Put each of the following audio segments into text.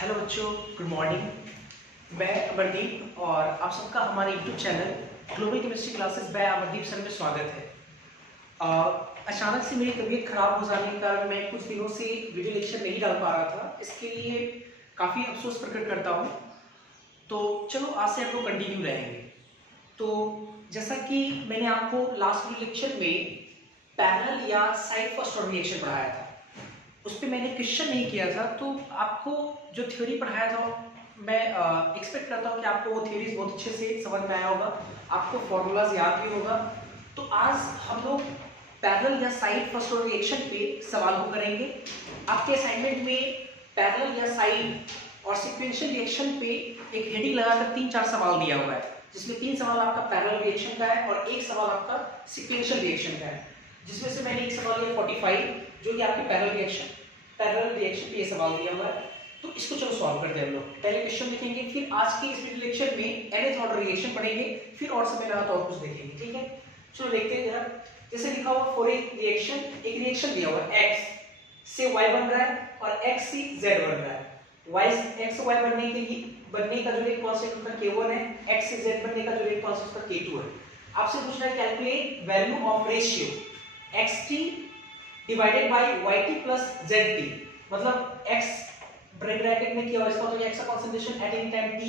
Hello बच्चों, good morning. मैं अमरदीप और आप सबका हमारे YouTube channel global chemistry classes bye Amardeep sir में स्वागत है। अचानक से मेरी तबीयत खराब हो जाने के कारण मैं कुछ दिनों से वीडियो लेक्चर नहीं डाल पा रहा था। इसके लिए काफ़ी अफसोस प्रकट करता हूँ। तो चलो आज से हम लोग कंटिन्यू रहेंगे। तो जैसा कि मैंने आपको लास्ट वीडियो लेक्चर में पैरेलल या साइड फर्स्ट ऑर्डर रिएक्शन पढ़ाया था, उस पर मैंने क्वेश्चन नहीं किया था। तो आपको जो थ्योरी पढ़ाया था, मैं एक्सपेक्ट करता हूँ कि आपको वो थ्योरीज बहुत अच्छे से समझ में आया होगा, आपको फॉर्मूलाज याद भी होगा। तो आज हम लोग पैरेलल या साइड फर्स्ट ऑर्डर रिएक्शन पे सवाल को करेंगे। आपके असाइनमेंट में पैरेलल या साइड और सीक्वेंशियल रिएक्शन पे एक हेडिंग लगाकर 3-4 सवाल दिया हुआ है, जिसमें 3 सवाल आपका पैरेलल रिएक्शन का है और 1 सवाल आपका सीक्वेंशियल रिएक्शन का है। जिसमें से मैंने एक सवाल लिया 45, जो कि आपके पैरेलल रिएक्शन पे ये सवाल दिया हुआ है। तो इसको चलो सॉल्व करते हैं हम लोग। पहले क्वेश्चन देखेंगे, फिर आज के इस वीडियो लेक्चर में nth ऑर्डर रिएक्शन पढ़ेंगे, फिर और समय लगा तो और कुछ देखेंगे। ठीक है, चलो देखते हैं जरा। जैसे लिखा हुआ फॉर एक रिएक्शन दिया हुआ है, x से y बन रहा है और x से z बन रहा है। x से y बनने का जो रेट कांस्टेंट उसका k1 है, x से z बनने का जो रेट कांस्टेंट उसका k2 है। आपसे पूछ रहा है calculate value of ratio xt divided by yt plus zt। मतलब x ब्रैकेट में क्या हो, इसका मतलब x का concentration at any time t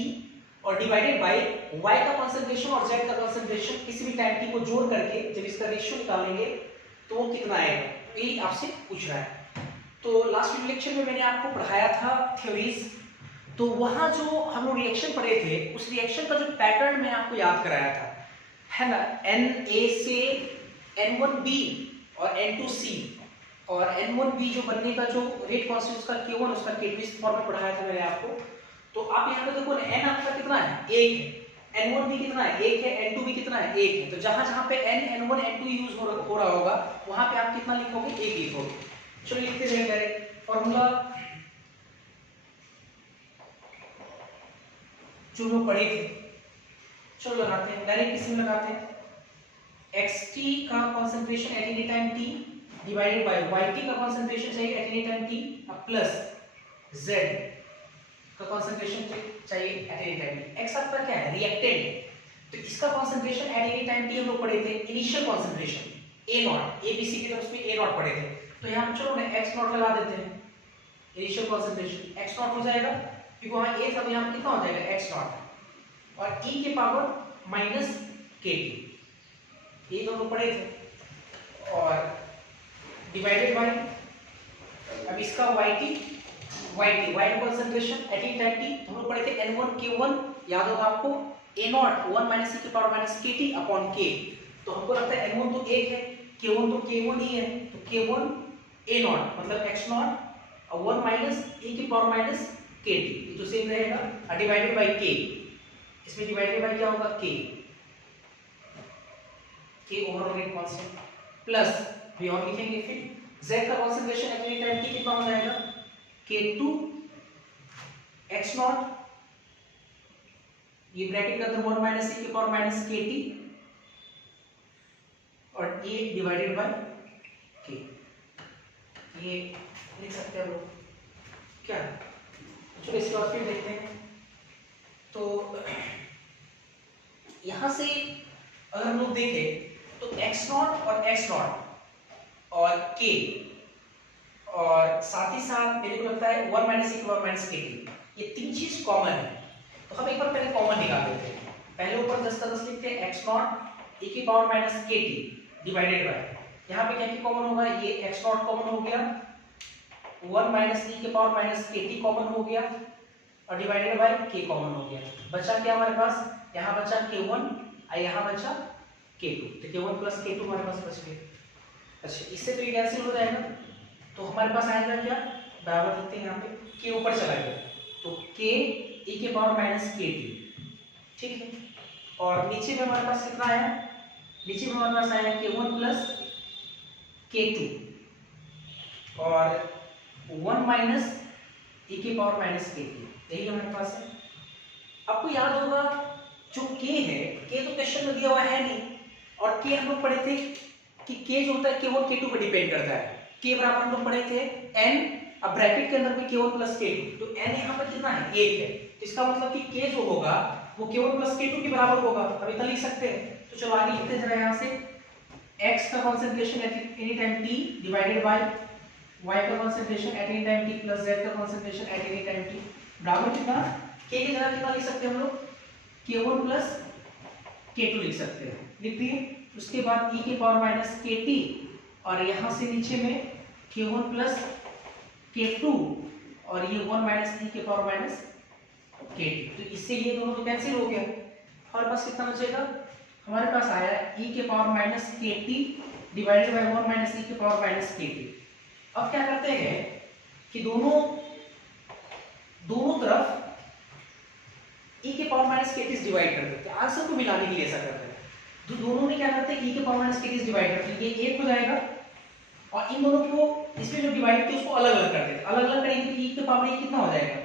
और डिवाइडेड बाय y का कंसंट्रेशन और z का कंसंट्रेशन किसी भी टाइम t को जोड़ करके जब इसका रेशियो निकालेंगे तो वो कितना आएगा, यही आपसे पूछ रहा है। तो लास्ट वीडियो लेक्चर में मैंने आपको पढ़ाया था थ्योरीज। तो वहां जो हम लोग रिएक्शन पढ़े थे, उस रिएक्शन का जो पैटर्न मैं आपको याद कराया था, है ना, Na से N1B और N2C और N1B जो बनने का जो रेट कांस्टेंट उसका K1 उसका K2 इस फॉर्म में पढ़ाया था मैंने आपको। तो आप यहाँ पे देखो N आपका कितना है, 1 है। N1B कितना है, 1 है। N2B कितना है, 1 है। तो जहां जहां पे N N1 N2 यूज हो रहा होगा, वहां पे आप कितना लिखोगे, 1 लिखोगे। चलो लिखते जाएंगे डायरेक्ट फॉर्मूला जो हम पढ़े थे। चलो लगाते हैं डायरेक्ट, किसी में लगाते हैं। xt का concentration at any time t divided by yt का कंसंट्रेशन चाहिए at any time t plus z का कंसंट्रेशन चाहिए at any time t। x आपका क्या है, रिएक्टेंट, तो इसका concentration at any time t हम लोग पढ़े थे इनिशियल कंसंट्रेशन a0, abc की तरफ में a0 पढ़े थे। तो यहां चलो ना x0 लगा देते हैं, इनिशियल कंसंट्रेशन x0 हो जाएगा, क्योंकि वहां a था तो यहां कितना हो जाएगा x0 और e के पावर माइनस kt, ये दोनों पढ़े थे। और डिवाइडेड बाय अब इसका yt y concentration at any time t हम लोग पढ़े थे n1 k1, याद होगा आपको, a0 1 माइनस e की power minus kt upon k। तो हमको लगता है n1 तो 1 है, k1 तो k1 ही है, तो k1 a0 मतलब x0 और 1 माइनस e की पावर माइनस kt, ये तो सेम रहेगा, डिवाइडेड बाय k। इसमें डिवाइडेड बाय क्या होगा, k overall rate constant plus भी और लिखेंगे। फिर z का concentration at any time t कितना हो जाएगा, k2 x0, ये ब्रैकेट के अंदर 1 माइनस e की पावर माइनस kt और a डिवाइडेड बाय k, ये लिख सकते हैं लोग क्या। चलो इसके बाद फिर देखते हैं। तो यहां से अगर हम लोग देखें तो x0 और x0 और k और साथ ही साथ मेरे को लगता है 1 माइनस e की पावर माइनस kt, ये तीन चीज कॉमन है। तो हम एक बार पहले कॉमन निकाल लेते हैं। पहले ऊपर 10 का 10 लिखते हैं, x0 e की power minus kt divided by, यहाँ पे क्या क्या कॉमन होगा, ये x0 कॉमन हो गया, 1 माइनस e की पावर माइनस kt कॉमन हो गया और डिवाइडेड बाय k कॉमन हो गया। बचा क्या हमारे पास, यहाँ बचा k1 और यहाँ बचा k2, तो k1 प्लस k2 हमारे पास बच गया। अच्छा, इससे तो ये कैंसिल हो जाएगा, तो हमारे पास आएगा क्या, बराबर लिखते हैं यहाँ पे, k ऊपर चला गया तो k e के पावर माइनस kt, ठीक है। और नीचे में हमारे पास कितना आया, नीचे में हमारे पास आया k1 प्लस k2 और 1 माइनस e के पावर माइनस kt, यही हमारे पास है। आपको याद होगा जो k है, k तो क्वेश्चन में दिया हुआ है नहीं, और k हम लोग पढ़े थे कि k जो होता है k1 k2 पर डिपेंड करता है। k बराबर हम लोग पढ़े थे n अब ब्रैकेट के अंदर भी k1 प्लस k2, तो n यहाँ पर कितना है 1 है, तो इसका मतलब कि k जो होगा वो k1 प्लस k2 के बराबर होगा। अब इतना लिख सकते हैं, तो चलो आगे लिखते जरा यहाँ से x का concentration at any time t divided by y का concentration at any time t plus z का concentration at any time t बराबर कितना, k की जगह कितना लिख सकते हैं हम लोग k1 प्लस k2 लिख सकते हैं, लिख दिए। उसके बाद e के पावर माइनस kt और यहाँ से नीचे में k1 प्लस k2 और ये 1 माइनस e के पावर माइनस kt, तो इससे ये दोनों तो कैंसिल हो गया। हमारे पास कितना बचेगा, हमारे पास आया e के power minus kt divided by 1 minus e के पावर माइनस kt। अब क्या करते हैं कि दोनों तरफ e के पावर माइनस kt से डिवाइड कर देते हैं, आंसर को मिलाने के लिए ऐसा करते हैं। तो दोनों में क्या करते हैं e के पावर माइनस kt से डिवाइड करते हैं, ये 1 हो जाएगा और इन दोनों को इसमें जो डिवाइड किया उसको अलग अलग कर देते हैं। अलग अलग करेंगे तो e के पावर a कितना हो जाएगा,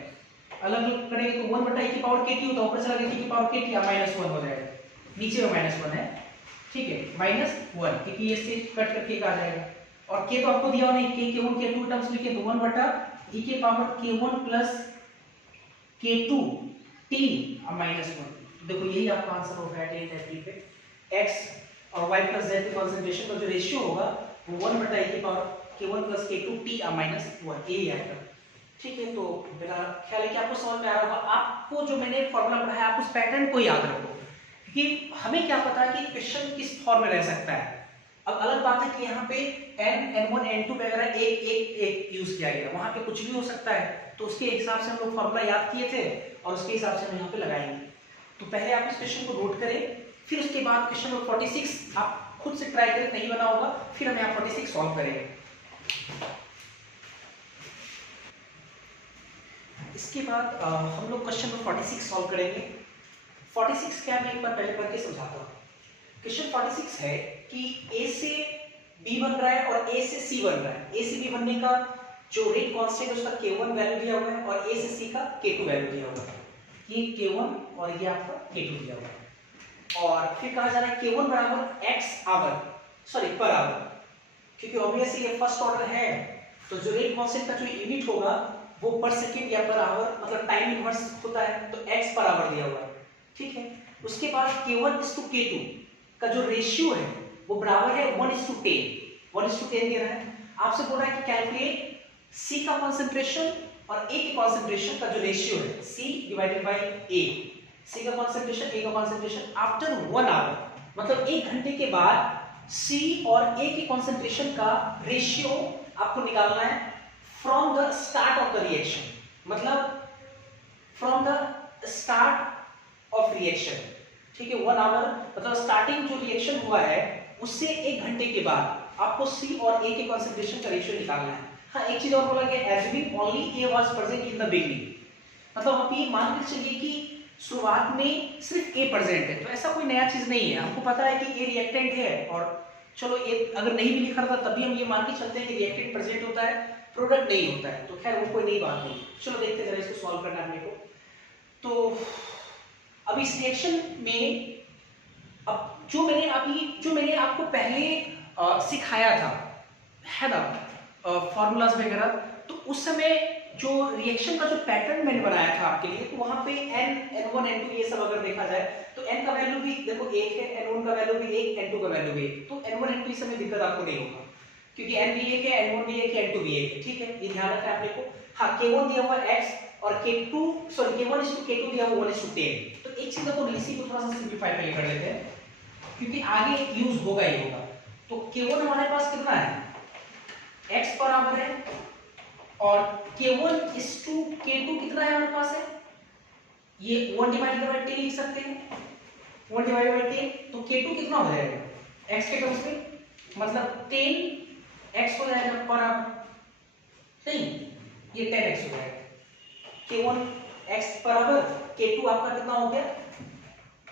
अलग अलग करेंगे तो 1 बटा e की पावर kt होता है, ऊपर चला गया e की पावर kt या -1 हो जाएगा, नीचे में -1 है, ठीक है -1 क्योंकि ये से कट करके आ जाएगा। और k तो आपको दिया नहीं, k k1 k2 टर्म्स लिखे तो 1 बटा e के power k1 plus k2 t और -1। देखो यही आपका आंसर होगा एट एट पे x और y प्लस z के कंसंट्रेशन का जो रेशियो होगा वो 1 बटा e की power k1 plus k2 t और -1 यही आएगा, ठीक है। तो मेरा ख्याल है कि आपको समझ में आ रहा होगा। आपको जो मैंने फॉर्मूला पढ़ाया आप उस पैटर्न को याद रखो, क्योंकि हमें क्या पता है कि क्वेश्चन किस फॉर्म में रह सकता है। अब अलग बात है कि यहाँ पे n n1 n2 वगैरह एक यूज किया गया, वहां पे कुछ भी हो सकता है, तो उसके हिसाब से हम लोग फॉर्मूला याद किए थे और उसके हिसाब से हम यहाँ पे लगाएंगे। तो पहले आप इस क्वेश्चन को नोट करें, फिर उसके बाद क्वेश्चन नंबर 46 आप खुद से ट्राई करें, नहीं बना होगा फिर हम यहाँ 46 सॉल्व करेंगे। इसके बाद हम लोग क्वेश्चन नंबर 46 सॉल्व करेंगे। 46 क्या, मैं एक बार पहले पढ़ के समझाता हूँ। क्वेश्चन 46 है कि a से b बन रहा है और a से c बन रहा है। a से b बनने का जो रेट कांस्टेंट है उसका k1 वैल्यू दिया हुआ है और a से c का k2 वैल्यू दिया हुआ है। ये k1 और ये आपका k2 दिया हुआ है और फिर कहा जा रहा है k1 बराबर x hour, sorry per hour, क्योंकि ऑब्वियसली ये फर्स्ट ऑर्डर है तो जो रेट कांस्टेंट का जो यूनिट होगा वो पर सेकंड या पर आवर मतलब टाइम इनवर्स होता है, तो x पर आवर दिया हुआ है, ठीक है। उसके बाद k1:k2 का जो रेशियो है वो बराबर है 1:10, 1:10 दे रहा है। आपसे बोल रहा है कि कैलकुलेट C का कंसंट्रेशन और A के कंसंट्रेशन का जो रेशियो है C divided by A, C का कंसंट्रेशन A का कंसंट्रेशन आफ्टर 1 आवर, मतलब 1 घंटे के बाद C और A के कंसंट्रेशन का रेशियो आपको निकालना है from the start of the reaction, मतलब from the start of reaction, ठीक है। 1 आवर मतलब स्टार्टिंग जो रिएक्शन हुआ है उससे 1 घंटे के बाद आपको C और A के कंसंट्रेशन का रेशियो निकालना है। हाँ, एक चीज और बोला गया assuming only A was present in the beginning, मतलब आप ये मान के चलिए कि शुरुआत में सिर्फ A प्रेजेंट है, तो ऐसा कोई नया चीज नहीं है, हमको पता है कि A रिएक्टेंट है और चलो ये अगर नहीं भी लिखा था तब भी हम ये मान के चलते हैं कि रिएक्टेंट प्रेजेंट होता है, प्रोडक्ट नहीं होता है, तो खैर वो कोई नई बात नहीं। चलो देखते हैं जरा इसको सॉल्व करना है अपने को। तो अब इस रिएक्शन में अब जो मैंने आपको पहले सिखाया था है ना, फॉर्मूलाज वगैरह, तो उस समय जो रिएक्शन का जो पैटर्न मैंने बनाया था आपके लिए, तो वहां पे n n1 n2 ये सब अगर देखा जाए तो n का वैल्यू भी देखो 1 है, n1 का वैल्यू भी 1, n2 का वैल्यू भी 1, तो n1 n2 इस समय दिक्कत आपको नहीं होगा क्योंकि n भी 1 है, n1 भी 1 है, n2 भी 1 है, ठीक है, ये ध्यान रखना है आपने को। हाँ, k1 दिया हुआ है x और k1:k2 दिया हुआ 1:10, तो एक चीज को इसी को थोड़ा सा सिंपलीफाई करके कर लेते हैं क्योंकि आगे यूज होगा ही होगा। तो k1 हमारे पास कितना है, x पर आवर है और k1:k2 कितना है हमारे पास है, ये 1 डिवाइडेड बाय 10 लिख सकते हैं, 1 डिवाइडेड बाय 10, तो k2 कितना हो जाएगा x के टर्म्स में, मतलब 10x हो जाएगा पर आवर, नहीं ये 10x हो जाएगा, k1 x per hour, k2 आपका कितना हो गया,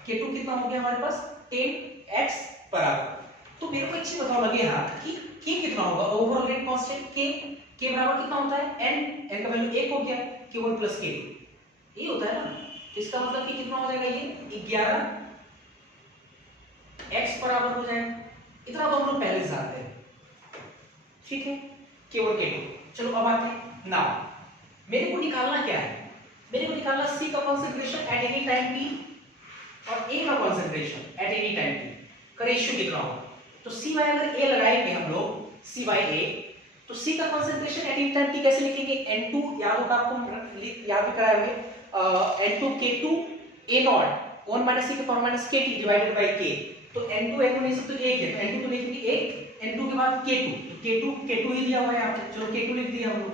k2 कितना हो गया हमारे पास 10x पर आवर। तो मेरे को एक चीज बताओ लगे हाँ कि k कितना होगा, ओवरऑल रेट कांस्टेंट k बराबर कितना होता है n का वैल्यू 1 हो गया, k1 प्लस k2 ये होता है ना, तो इसका मतलब कि कितना हो जाएगा ये 11 x बराबर हो जाएगा, इतना तो हम लोग पहले से जानते हैं, ठीक है, k1 k2। चलो अब आते हैं नाउ मेरे को निकालना क्या है, मेरे को निकालना C का concentration at any time t और A का concentration at any time t का रेशियो लिख रहा हूं। तो C बाय अगर A लगाएंगे हम लोग C बाय A, तो C का concentration at any time t कैसे लिखेंगे, N2 याद होगा आपको, याद भी कराए होंगे, N2K2 A not 1 minus C के power minus KT divided by K। तो N2 N2 नहीं सब तो 1 है, तो N2 तो लिखेंगे 1, N2 के बाद K2, तो K2 ही दिया हुआ है यहाँ पे, चलो K2 लिख दिया हम लोग।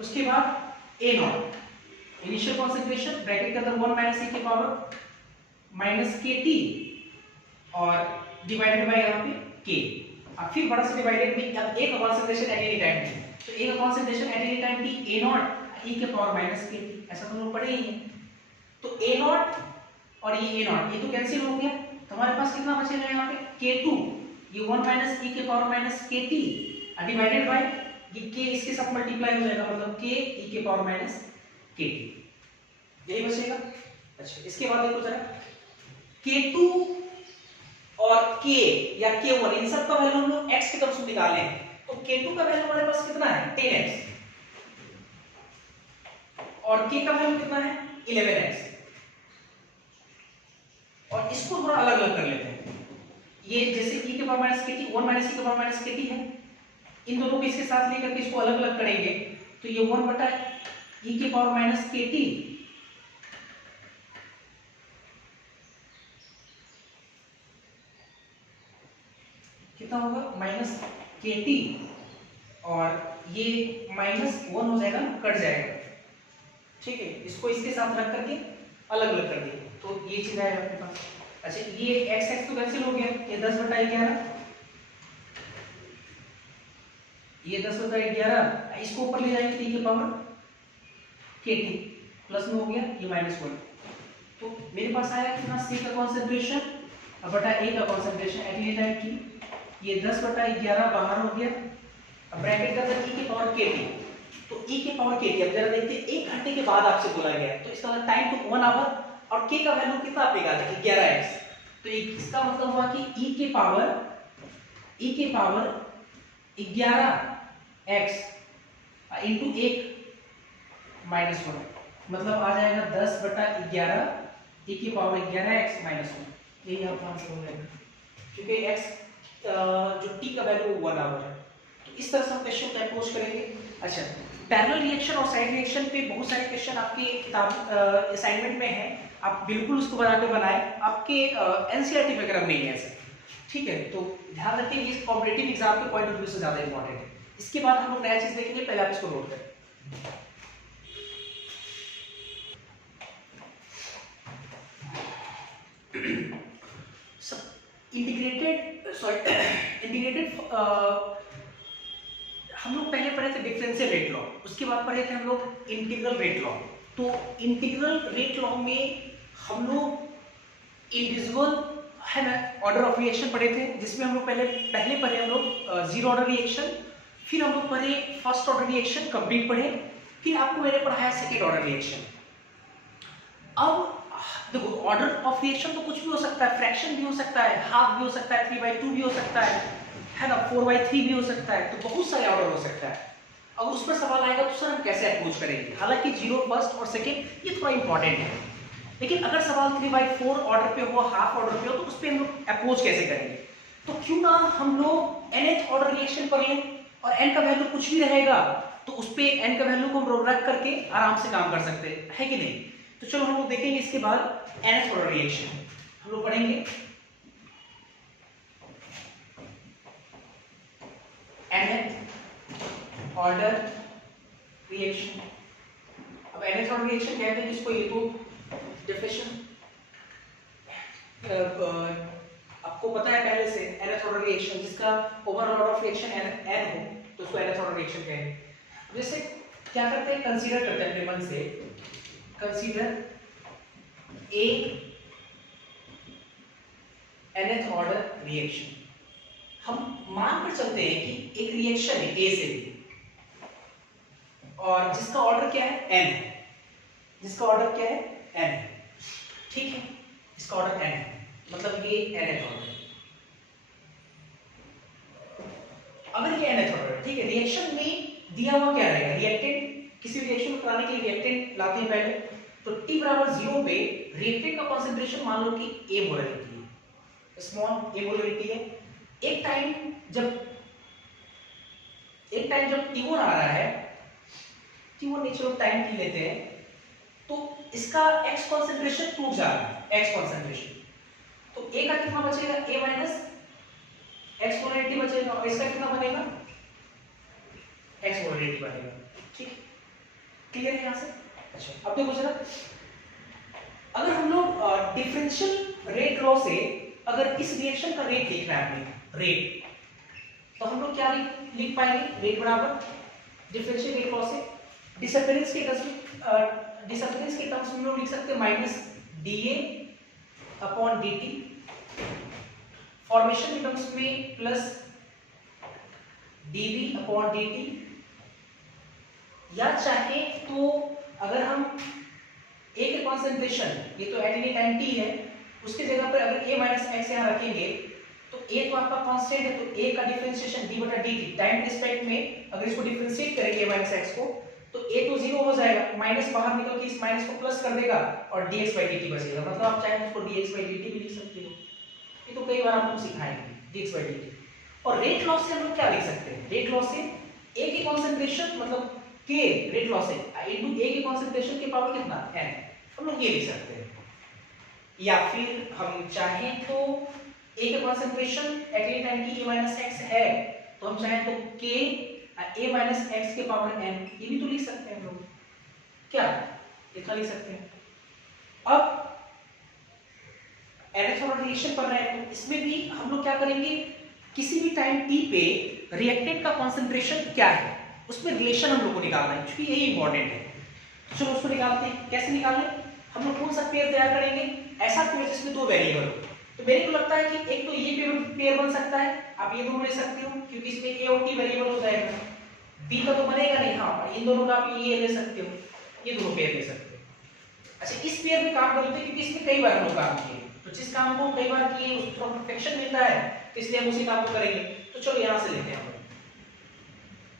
उसके बाद A not initial concentration bracket के अंदर 1 माइनस C के पावर माइनस KT और डिवाइडेड बाय यहाँ पे K। अब फिर बड़ा सा डिवाइडेड में अब A का concentration at any time t, तो A का concentration at any time t A not E के पावर माइनस KT, ऐसा तो लोग पढ़े ही हैं। तो A नॉट और ये A नॉट ये तो कैंसिल हो गया, तो हमारे पास कितना बचेगा यहाँ पे K2, ये 1 माइनस E के power minus KT divided by ये K इसके साथ मल्टीप्लाई हो जाएगा, मतलब K E के पावर माइनस KT, यही बचेगा। अच्छा इसके बाद देखो जरा K2 और K या K1 इन सब का वैल्यू हम लोग x के टर्म्स में निकाले हैं, तो K2 का वैल्यू हमारे पास कितना है 10x और K का वैल्यू कितना है 11x। और इसको थोड़ा अलग अलग कर लेते हैं, ये जैसे E के power minus KT 1 minus E के पावर माइनस KT है, इन दोनों को इसके साथ लेकर के इसको अलग अलग करेंगे, तो ये 1 बटा E के पावर माइनस KT कितना होगा माइनस KT और ये माइनस 1 हो जाएगा, कट जाएगा, ठीक है। इसको इसके साथ रख करके अलग अलग कर दिए, तो ये चीज आएगा अपने पास। अच्छा ये x x तो कैंसिल हो गया, ये 10 बटा 11, ये 10 बटा 11, इसको ऊपर ले जाएंगे t के पावर KT प्लस में हो गया ये माइनस 1, तो मेरे पास आया कितना C का कॉन्सेंट्रेशन बटा A का concentration at any time t, ये 10 बटा 11 बाहर हो गया, अब ब्रैकेट के अंदर E के पावर KT, तो E के पावर KT अब जरा देखते हैं 1 घंटे के बाद आपसे बोला गया, तो इसका टाइम तो 1 आवर और K का वैल्यू कितना आएगा देखिए 11x, तो इसका मतलब हुआ कि E के पावर 11x इंटू 1 माइनस 1, मतलब आ जाएगा 10 बटा 11 E की पावर 11x माइनस 1, यही आपका आंसर हो जाएगा, क्योंकि x जो t का वैल्यू 1 आवर है। तो इस तरह से हम क्वेश्चन को अप्रोच करेंगे। अच्छा पैरेलल रिएक्शन और साइड रिएक्शन पे बहुत सारे क्वेश्चन आपके किताब असाइनमेंट में है, आप बिल्कुल उसको बना के बनाएं, आपके एनसीईआरटी वगैरह नहीं है ऐसे, ठीक है। तो ध्यान रखें ये कॉम्पिटिटिव एग्जाम के पॉइंट ऑफ व्यू से ज्यादा इंपॉर्टेंट है। इसके बाद हम लोग नया चीज देखेंगे, पहले आप इसको नोट करें। इंटीग्रेटेड हम लोग पहले पढ़े थे डिफरेंशियल रेट लॉ, उसके बाद पढ़े थे हम लोग इंटीग्रल रेट लॉ। तो इंटीग्रल रेट लॉ में हम लोग इंडिविजुअल है ना ऑर्डर ऑफ रिएक्शन पढ़े थे, जिसमें हम लोग पहले पढ़े हम लोग जीरो ऑर्डर रिएक्शन, फिर हम लोग पढ़े फर्स्ट ऑर्डर रिएक्शन कंप्लीट पढ़े, फिर आपको मैंने पढ़ाया सेकेंड ऑर्डर रिएक्शन। अब देखो ऑर्डर ऑफ रिएक्शन तो कुछ भी हो सकता है, फ्रैक्शन भी हो सकता है, हाफ भी हो सकता है, 3/2 भी हो सकता है ना, 4/3 भी हो सकता है, तो बहुत सारे ऑर्डर हो सकता है। अब उस पर सवाल आएगा तो सर हम कैसे अप्रोच करेंगे, हालांकि जीरो फर्स्ट और सेकेंड ये थोड़ा इंपॉर्टेंट है, लेकिन अगर सवाल 3/4 ऑर्डर पे हो, हाफ ऑर्डर पे हो, तो उस पर हम लोग अप्रोच कैसे करेंगे। तो क्यों ना हम लोग nth ऑर्डर रिएक्शन पढ़ लें, और n का वैल्यू कुछ भी रहेगा तो उस पे n का वैल्यू को हम रख करके आराम से काम कर सकते हैं कि नहीं। तो चलो हम लोग देखेंगे इसके बाद nth ऑर्डर रिएक्शन हम लोग पढ़ेंगे। nth ऑर्डर रिएक्शन, अब nth ऑर्डर रिएक्शन कहते हैं जिसको ये तो डेफिनेशन आपको पता है पहले से, nth ऑर्डर रिएक्शन जिसका overall order of reaction n हो तो उसको nth ऑर्डर रिएक्शन कहेंगे। जैसे क्या करते हैं, कंसीडर करते हैं अपने मन से, consider a nth order reaction. हम मान कर चलते हैं कि एक रिएक्शन है ए से बी और जिसका ऑर्डर क्या है n है, जिसका ऑर्डर क्या है n है, ठीक है, इसका ऑर्डर n है, मतलब ये nth ऑर्डर। अगर ये nth ऑर्डर, ठीक है, रिएक्शन में दिया हुआ क्या रहेगा, रिएक्टेंट किसी भी रिएक्शन को कराने के लिए रिएक्टेंट लाते हैं पहले, तो t बराबर 0 पे रिएक्टेंट का कंसंट्रेशन मान लो कि A मोलरिटी है, स्मॉल A मोलरिटी है। एक टाइम जब T1 आ रहा है, T1 नहीं, चलो टाइम T लेते हैं, तो इसका X कंसंट्रेशन टूट जा रहा है, X कंसंट्रेशन, तो A का कितना बचेगा, A माइनस X मोलरिटी बचेगा, और इसका कितना बनेगा, X मोलरिटी बनेगा। ठीक, क्लियर है यहाँ से? अच्छा, अब देखो जरा, अगर हम लोग डिफरेंशियल रेट लॉ से अगर इस रिएक्शन का रेट लिखना है हमें, रेट, तो हम लोग क्या लिख पाएंगे, रेट बराबर डिफरेंशियल रेट लॉ से डिसअपियरेंस के टर्म्स में हम लोग लिख सकते हैं minus dA upon dt, formation के टर्म्स में प्लस dV अपॉन dt, या चाहे तो अगर हम A के कॉन्सेंट्रेशन, ये तो एट एनी टाइम T है, उसके जगह पर अगर A माइनस एक्स यहाँ रखेंगे, तो A तो आपका कांस्टेंट है, तो A का डिफरेंशिएशन d बटा dt टाइम के रिस्पेक्ट में अगर इसको डिफरेंशिएट करेंगे A माइनस एक्स को, तो A तो 0 हो जाएगा, माइनस बाहर निकल के इस माइनस को प्लस कर देगा और dx by dt बचेगा। मतलब आप चाहे इसको dx by dt भी लिख सकते हो, ये तो कई बार आपको सिखाएंगे dx by dt। और रेट लॉस से हम लोग क्या लिख सकते हैं, रेट लॉस से A की कॉन्सेंट्रेशन मतलब K, रेट लॉस है इनटू A की कॉन्सेंट्रेशन के पावर कितना n, हम लोग ये लिख सकते हैं। या फिर हम चाहें तो A का कॉन्सेंट्रेशन एट एनी टाइम की A माइनस एक्स है, तो हम चाहें तो K A माइनस एक्स के पावर n, ये भी तो लिख सकते हैं हम लोग, क्या इतना लिख सकते हैं। अब nth ऑर्डर रिएक्शन पढ़ रहे हैं, तो इसमें भी हम लोग क्या करेंगे, किसी भी टाइम t पे रिएक्टेंट का कॉन्सेंट्रेशन क्या है उसमें रिलेशन हम लोग को निकालना है, क्योंकि यही इंपॉर्टेंट है। तो चलो उसको निकालते हैं, कैसे निकालें, हम लोग कौन सा पेयर तैयार करेंगे, ऐसा पेयर जिसमें दो वेरिएबल हो। तो मेरे को लगता है कि एक तो ये पेयर बन सकता है, आप ये दोनों ले सकते हो क्योंकि इसमें a और t वेरिएबल हो जाएगा, b का तो बनेगा नहीं, हाँ इन दोनों का आप ये ले सकते हो, ये दोनों पेयर ले सकते हो। अच्छा, इस पेयर में काम करते हैं क्योंकि इसमें कई बार हम लोग काम किए, तो जिस काम को कई बार किए उसको परफेक्शन मिलता है, तो इसलिए हम उसी काम को करेंगे। तो चलो यहाँ से लेते हैं,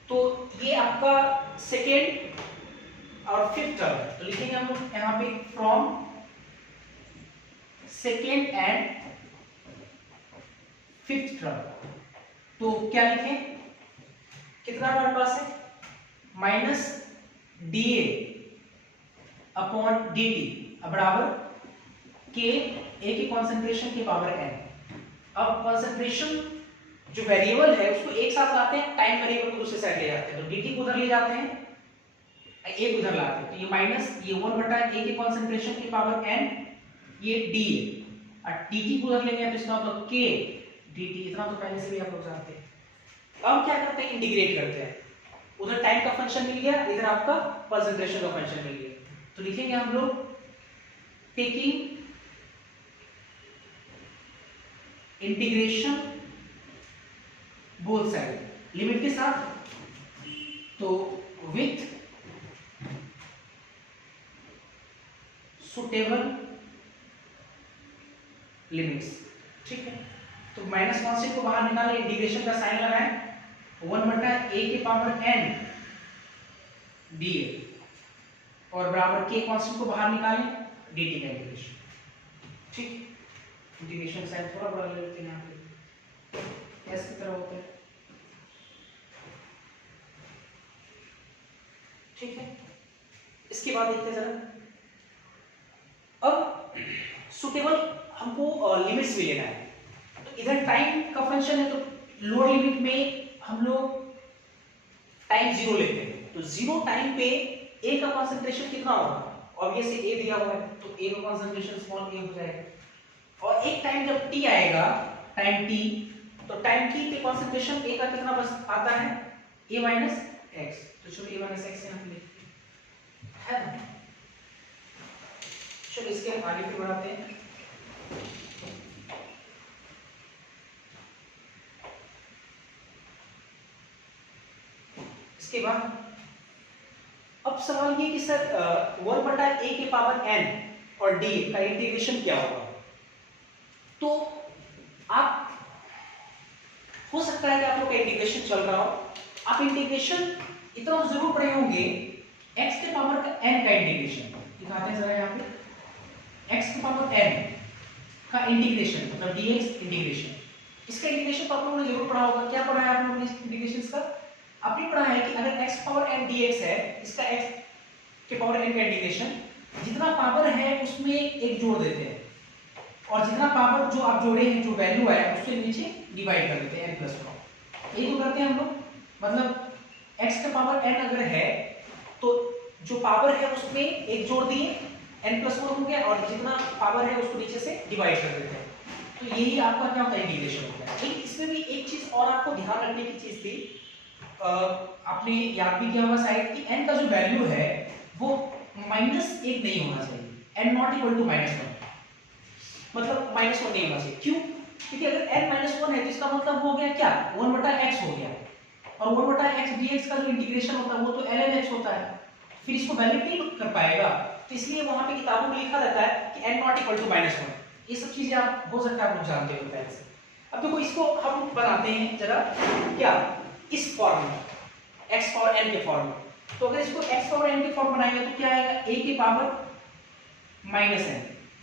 तो ये आपका सेकेंड और फिफ्थ टर्म, तो लिखेंगे हम लोग यहाँ पे from second and fifth term. तो क्या लिखें, कितना हमारे पास है, माइनस dA अपॉन dt बराबर K A की कॉन्सेंट्रेशन के पावर n। अब कॉन्सेंट्रेशन जो वेरिएबल है उसको एक साथ लाते हैं, टाइम वेरिएबल को दूसरे साइड ले जाते हैं, तो dt को उधर ले जाते हैं, a को उधर लाते हैं, तो ये माइनस ये 1 बटा a के कॉन्सेंट्रेशन की पावर n, ये d है, और dt को उधर लेंगे तो इसका मतलब k dt, इतना तो पहले से भी आप लोग जानते हैं। अब क्या करते हैं, इंटीग्रेट करते हैं, उधर टाइम का फंक्शन मिल गया, इधर आपका कॉन्सेंट्रेशन का फंक्शन मिल गया, तो लिखेंगे हम लोग taking integration both side limit के साथ, तो विथ सुटेबल लिमिट्स। ठीक है, तो माइनस कांस्टेंट को बाहर निकाले, इंटीग्रेशन का साइन लगाएं, 1 बटा a के पावर n dA और बराबर k कांस्टेंट को बाहर निकालें, dt का इंटीग्रेशन। ठीक, इंटीग्रेशन साइन थोड़ा बड़ा ले लेते हैं यहाँ पे, ऐसे की तरह होता है। ठीक है, इसके बाद देखते हैं जरा, अब सुटेबल हमको लिमिट्स भी लेना है, तो इधर टाइम का फंक्शन है, तो लोअर लिमिट में हम लोग टाइम 0 लेते हैं, तो 0 टाइम पे a का कंसंट्रेशन कितना होगा, ऑब्वियसली a दिया हुआ है, तो a का कंसंट्रेशन स्मॉल a हो जाएगा, और एक टाइम जब t आएगा, टाइम t, तो टाइम t पे कंसंट्रेशन a का कितना बस आता है, a माइनस एक्स, तो चलो a माइनस एक्स यहाँ पे लिखते हैं, है ना। चलो इसके आगे फिर बढ़ाते हैं, इसके बाद अब सवाल ये कि सर 1 बटा a के पावर n और d का इंटीग्रेशन क्या होगा। तो आप हो सकता है कि आप लोग का इंटीग्रेशन चल रहा हो, आप इंटीग्रेशन इतना जरूर पढ़े होंगे x के पावर का n का इंटीग्रेशन दिखाते हैं जरा यहाँ पे। x के पावर n का इंटीग्रेशन मतलब dx इंटीग्रेशन, इसका इंटीग्रेशन तो आप लोगों ने जरूर पढ़ा होगा। क्या पढ़ा है आप लोगों ने इंटीग्रेशन का? आपने पढ़ा है कि अगर x पावर n dx है, इसका x के पावर n का इंटीग्रेशन, जितना पावर है उसमें एक जोड़ देते हैं और जितना पावर जो आप जोड़े हैं, जो वैल्यू है उससे नीचे डिवाइड कर देते हैं n+1। यही तो करते हैं हम लोग। मतलब x का पावर n अगर है तो जो पावर है उसमें एक जोड़ दिए, n+1 हो गया, और जितना पावर है उसको नीचे से डिवाइड कर देते हैं। तो यही आपका क्या होता है, इंटीग्रेशन होता है। लेकिन इसमें भी एक चीज और आपको ध्यान रखने की चीज थी, आपने याद भी किया होगा शायद कि n का जो वैल्यू है वो -1 नहीं होना चाहिए, n नॉट इक्वल टू -1, मतलब -1 नहीं होना चाहिए। क्यों? क्योंकि अगर n-1 है तो इसका मतलब हो गया क्या, 1/x हो गया, और 1/x dx का जो इंटीग्रेशन होता है वो तो ln x होता है, फिर इसको वैलिड नहीं कर पाएगा। तो इसलिए वहां पे किताबों में लिखा रहता है कि n नॉट इक्वल टू -1। ये सब चीजें आप हो सकता है आप लोग जानते हो पहले से। अब देखो इसको हम बनाते हैं जरा क्या, इस फॉर्म में, x पावर n के फॉर्म में। तो अगर इसको x पावर n के फॉर्म बनाएंगे तो क्या आएगा, a की पावर -n,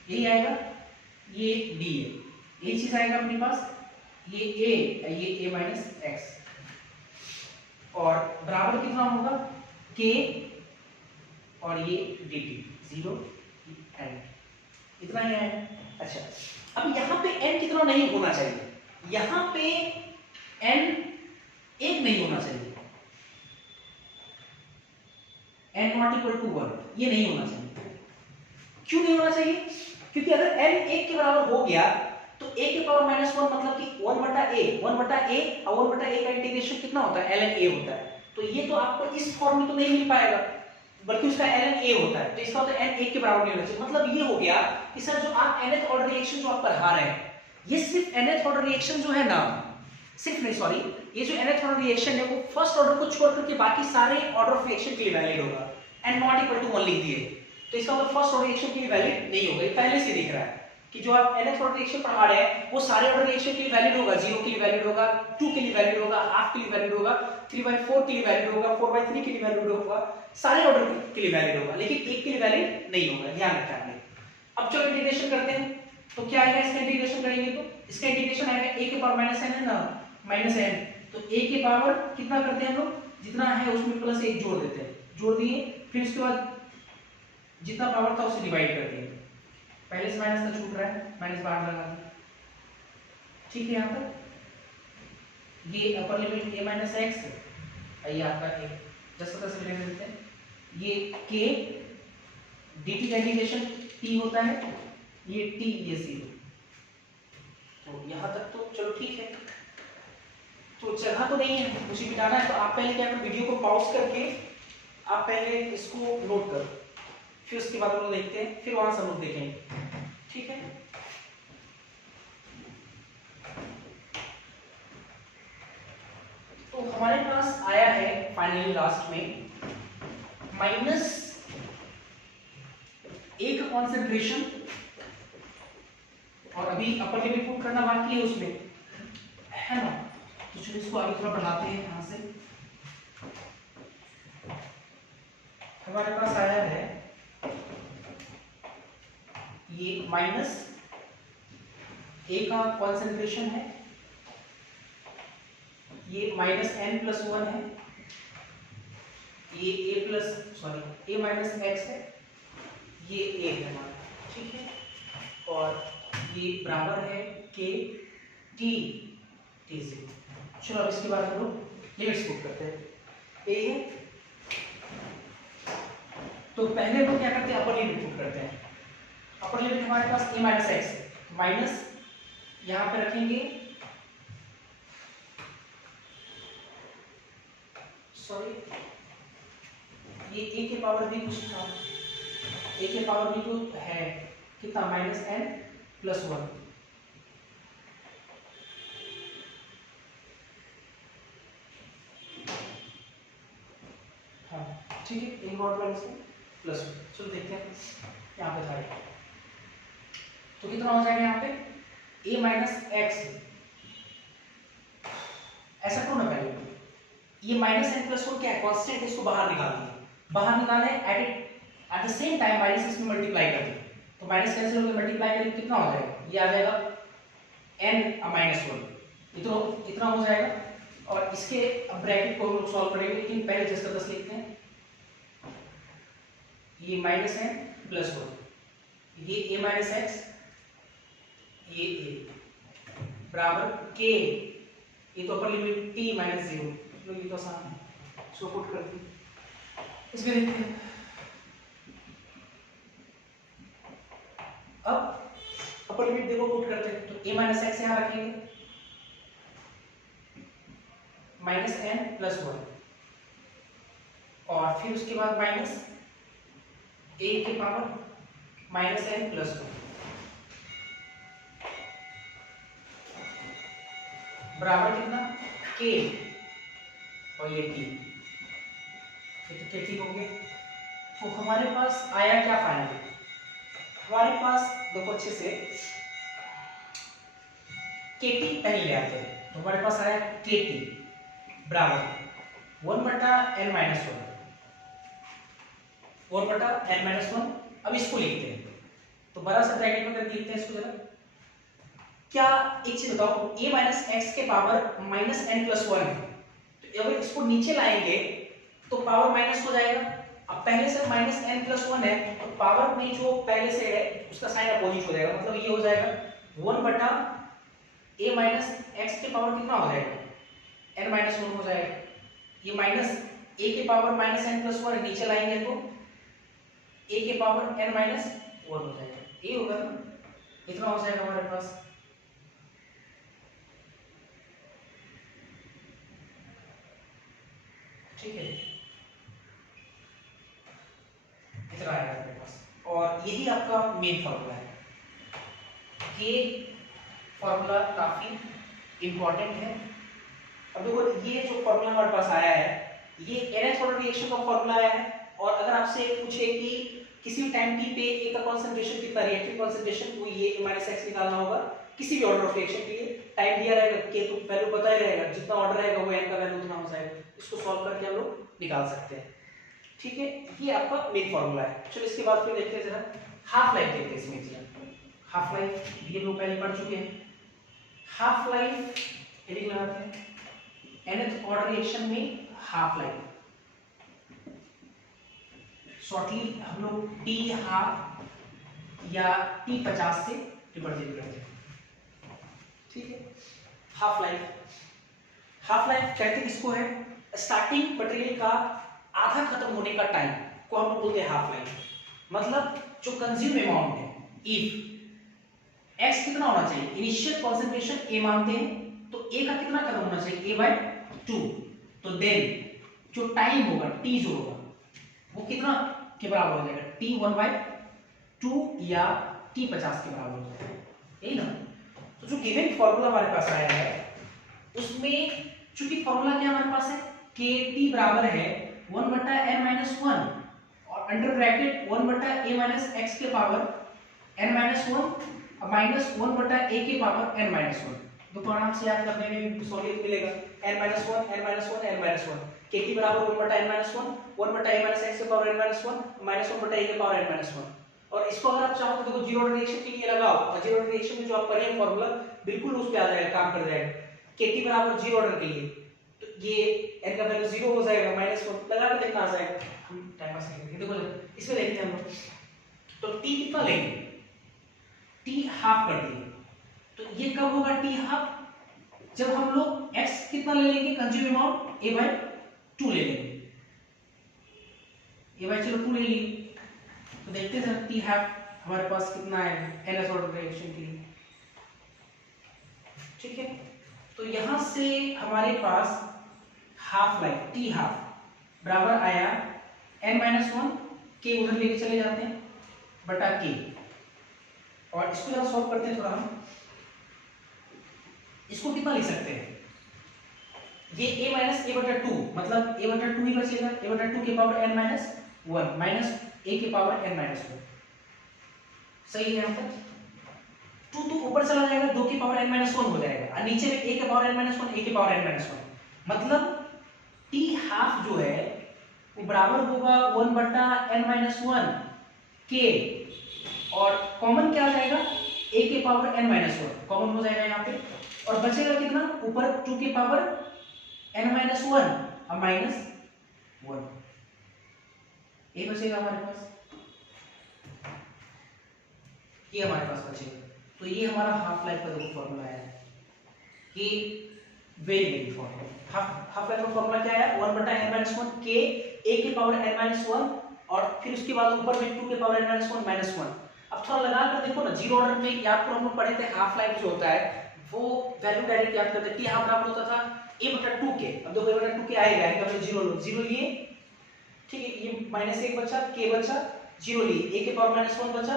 यही आएगा, ये d है, यही चीज आएगा अपने पास, ये a माइनस x, और बराबर कितना होगा, k और ये dt 0 n, इतना ही आएगा। अच्छा, अब यहाँ पे n कितना नहीं होना चाहिए, यहाँ पे n 1 नहीं होना चाहिए, n नॉट इक्वल टू 1, ये नहीं होना चाहिए। क्यों नहीं होना चाहिए? क्योंकि अगर n 1 के बराबर हो गया तो a के पावर -1 मतलब कि 1/a और 1/a का इंटीग्रेशन कितना होता है, ln a होता है। तो ये तो आपको इस फॉर्म में तो नहीं मिल पाएगा, बल्कि उसका ln a होता है, तो इसका मतलब n 1 के बराबर नहीं होना चाहिए। मतलब ये हो गया कि सर जो आप nth ऑर्डर रिएक्शन जो आप पढ़ा रहे हैं, ये सिर्फ nth ऑर्डर रिएक्शन जो है ना, सिर्फ नहीं सॉरी, ये जो nth ऑर्डर रिएक्शन है वो फर्स्ट ऑर्डर को छोड़ करके बाकी सारे ऑर्डर ऑफ रिएक्शन के लिए वैलिड होगा। n नॉट इक्वल टू 1 लिख दिए तो इसका मतलब फर्स्ट ऑर्डर रिएक्शन के लिए वैलिड नहीं होगा। ये पहले से दिख रहा है कि जो आप nth ऑर्डर रिएक्शन पढ़ा रहे हैं वो सारे ऑर्डर रिएक्शन के लिए वैलिड होगा, 0 के लिए वैलिड होगा, 2 के लिए वैलिड होगा, हाफ के लिए वैलिड होगा, 3/4 के लिए वैलिड होगा, 4/3 के लिए वैलिड होगा, सारे ऑर्डर के लिए वैलिड होगा, लेकिन एक के लिए वैलिड नहीं होगा, ध्यान रखना है। अब चलो इंटीग्रेशन करते हैं, तो क्या आएगा, इसका इंटीग्रेशन करेंगे तो इसका इंटीग्रेशन आएगा a के पावर -n है ना, -n, तो a के पावर कितना करते हैं हम लोग, जितना है उसमें प्लस 1 जोड़ देते हैं, जोड़ दिए, फिर उसके बाद जितना पावर था उसे डिवाइड कर दिए, पहले से माइनस का छूट रहा है, माइनस बाहर लगा दिया, ठीक है। यहाँ पर ये upper limit a minus x, ये आपका a 10 से लेने देते हैं, ये k dt का इंटीग्रेशन t होता है, ये t, ये 0। तो यहाँ तक तो चलो ठीक है। तो जगह तो नहीं है, मुझे मिटाना है, तो आप पहले क्या करो, वीडियो को पॉज करके आप पहले इसको नोट करो, फिर उसके बाद हम लोग देखते हैं, फिर वहां से हम लोग देखेंगे, ठीक है। तो हमारे पास आया है फाइनली लास्ट में -a का कॉन्सेंट्रेशन, और अभी अपर लिमिट पुट करना बाकी है उसमें, है ना। तो चलिए इसको आगे थोड़ा बढ़ाते हैं, यहां से हमारे पास आया है ये -a का कॉन्सेंट्रेशन है, ये -n+1 है, ये a माइनस x है, ये a है हमारा, ठीक है, और ये बराबर है k t से। चलो अब इसके बाद हम लोग लिमिट्स पुट करते हैं। a है तो पहले हम लोग क्या करते हैं, अपर लिमिट पुट करते हैं। अपर लिमिट हमारे पास a माइनस एक्स है, माइनस यहां पे रखेंगे, सॉरी ये a के पावर भी कुछ था, a के पावर भी तो है कितना, -n+1, हाँ ठीक है, एक और प्लस 1। चलो देखते हैं यहाँ पे था, तो कितना हो जाएगा यहाँ पे a माइनस एक्स, ऐसा करो ना पहले, ये -n+1 क्या है, कांस्टेंट, इसको बाहर निकाल दिया, बाहर निकाले at the same time minus इसमें मल्टीप्लाई कर दें, तो माइनस कैंसिल हो गया, मल्टीप्लाई करें कितना हो जाएगा, ये आ जाएगा n माइनस 1, इतना हो जाएगा। और इसके अब ब्रैकेट को हम लोग सॉल्व करेंगे, लेकिन पहले 10 का 10 लिखते हैं। ये माइनस n प्लस 1, ये a माइनस एक्स, ये a बराबर k, ये तो अपर लिमिट t माइनस 0, ये तो आसान है, इसको पुट कर दी। इसमें देखते हैं अब अपर लिमिट देखो पुट करते हैं, तो a माइनस एक्स यहाँ रखेंगे, माइनस n प्लस 1, और फिर उसके बाद माइनस a के पावर माइनस n प्लस 1 बराबर कितना k, और ये t, ये ठीक हो गया। तो हमारे पास आया क्या फाइनल, हमारे पास देखो अच्छे से kt पहले ले आते हैं, तो हमारे पास आया kt बराबर 1 बटा n माइनस 1। अब इसको लिखते हैं, तो बड़ा सा ब्रैकेट में करके लिखते हैं इसको जरा। क्या एक चीज बताओ, a माइनस एक्स के पावर माइनस n प्लस 1 है, तो अगर इसको नीचे लाएंगे तो पावर माइनस हो जाएगा। अब पहले से माइनस n प्लस 1 है, तो पावर में जो पहले से है उसका साइन अपोजिट हो जाएगा, मतलब ये हो जाएगा 1 बटा a माइनस एक्स के पावर कितना हो जाएगा, n माइनस 1 हो जाएगा। ये माइनस a के पावर माइनस n प्लस 1 नीचे लाएंगे तो a के पावर n माइनस 1 हो जाएगा, ये होगा ना, इतना हो जाएगा हमारे पास। ठीक है, इतना आएगा हमारे पास, और यही आपका मेन फॉर्मूला है। ये फॉर्मूला काफी इंपॉर्टेंट है। अब देखो ये जो फॉर्मूला हमारे पास आया है, ये nth ऑर्डर रिएक्शन का फॉर्मूला आया है, और अगर आपसे पूछे कि किसी भी टाइम t पे a का कंसंट्रेशन कितना, रिएक्टिव कंसंट्रेशन, वो ये -x निकालना होगा किसी भी ऑर्डर ऑफ रिएक्शन के लिए। टाइम दिया रहेगा k, तो वैल्यू पता ही रहेगा, जितना ऑर्डर रहेगा वो n का वैल्यू उतना हो जाएगा। इसको सॉल्व करके हम लोग निकाल सकते हैं। ठीक है, ये आपका मेन फॉर्मूला है। चलो इसके बाद फिर देखते हैं जरा हाफ लाइफ देखते हैं इसमें। हाफ लाइफ ये लोग पहले पढ़ चुके हैं। हाफ लाइफ हेडिंग लगाते हैं, nth ऑर्डर रिएक्शन में हाफ लाइफ, शॉर्टली हम लोग टी हाफ या T50 से रिप्रेजेंट करते हैं। ठीक है, हाफ लाइफ कहते हैं इसको है स्टार्टिंग मटेरियल का आधा खत्म होने का टाइम को हम लोग बोलते हैं हाफ लाइफ। मतलब जो कंज्यूम अमाउंट है, इफ x कितना होना चाहिए, इनिशियल कंसंट्रेशन a मानते हैं, तो a का कितना खत्म होना चाहिए, a/2, तो देन जो टाइम होगा t जो होगा वो कितना के बराबर हो जाएगा, t1/2 या T50 के बराबर हो जाएगा, यही ना। तो जो गिवन फॉर्मूला हमारे पास आया है उसमें चूंकि फॉर्मूला क्या हमारे पास है, kt बराबर है 1 बटा n माइनस 1 और अंडर ब्रैकेट 1 बटा a माइनस एक्स के पावर n माइनस 1 माइनस 1 बटा a के पावर n माइनस 1। तो आराम से याद करने में भी सॉल्यूशन मिलेगा, n minus 1 n minus 1 n minus 1, kt बराबर 1 बटा n माइनस 1 बटा a माइनस एक्स के पावर n माइनस 1 माइनस 1 बटा a के पावर n माइनस 1। और इसको अगर आप चाहो तो देखो जीरो रिएक्शन के लिए लगाओ, और जीरो रिएक्शन में जो आप पढ़े फॉर्मूला बिल्कुल उस पे आ जाएगा, काम कर जाएगा। kt बराबर जीरो ऑर्डर के लिए तो ये n का वैल्यू 0 हो जाएगा, -1 लगा के देखना आ जाएगा। हम टाइम पास करेंगे, देखो इसमें देखते हैं हम लोग, तो t कितना लेंगे, t हाफ कर देंगे, तो ये कब होगा t हाफ, जब हम लोग x कितना ले लेंगे, कंज्यूम अमाउंट a/2 ले लेंगे, a/2 ले लेंगे। तो देखते हैं t हाफ हमारे पास कितना है nth ऑर्डर रिएक्शन के लिए। ठीक है, तो यहां से हमारे पास हाफ लाइफ t हाफ बराबर आया n-1 k, उधर लेके चले जाते हैं बटा k, और इसको जरा सॉल्व करते हैं थोड़ा। हम इसको कितना लिख सकते हैं, ये a माइनस a/2 मतलब a/2 ही बचेगा, a/2 के पावर n-1 माइनस a के पावर n-1, सही है। यहाँ तक 2 तो ऊपर चला जाएगा, 2 के पावर n-1 हो जाएगा, और नीचे में a के पावर n-1 a के पावर n-1, मतलब t हाफ जो है वो बराबर होगा 1 बटा n-1 के, और कॉमन क्या आ जाएगा a के पावर n-1 कॉमन हो जाएगा यहाँ पे, और बचेगा कितना ऊपर 2 के पावर n-1 और -1 ये बचेगा हमारे पास, ये हमारे पास बचेगा। तो ये हमारा हाफ लाइफ का देखो फॉर्मूला है कि very very important. Half life का फॉर्मूला क्या है 1 बटा n-1 के a के पावर n-1 और फिर उसके बाद ऊपर में 2 के पावर n-1 -1। अब थोड़ा लगा कर देखो ना, जीरो ऑर्डर में याद करो हम लोग पढ़े थे हाफ लाइफ जो होता है वो वैल्यू डायरेक्ट याद करते थे, यहाँ बराबर होता था a बटा 2 के। अब देखो a बटा 2 के आएगा, इनका तो जीरो लो, जीरो लिए ठीक है, ये -1 बचा, k बचा, जीरो लिए, a के पावर -1 बचा,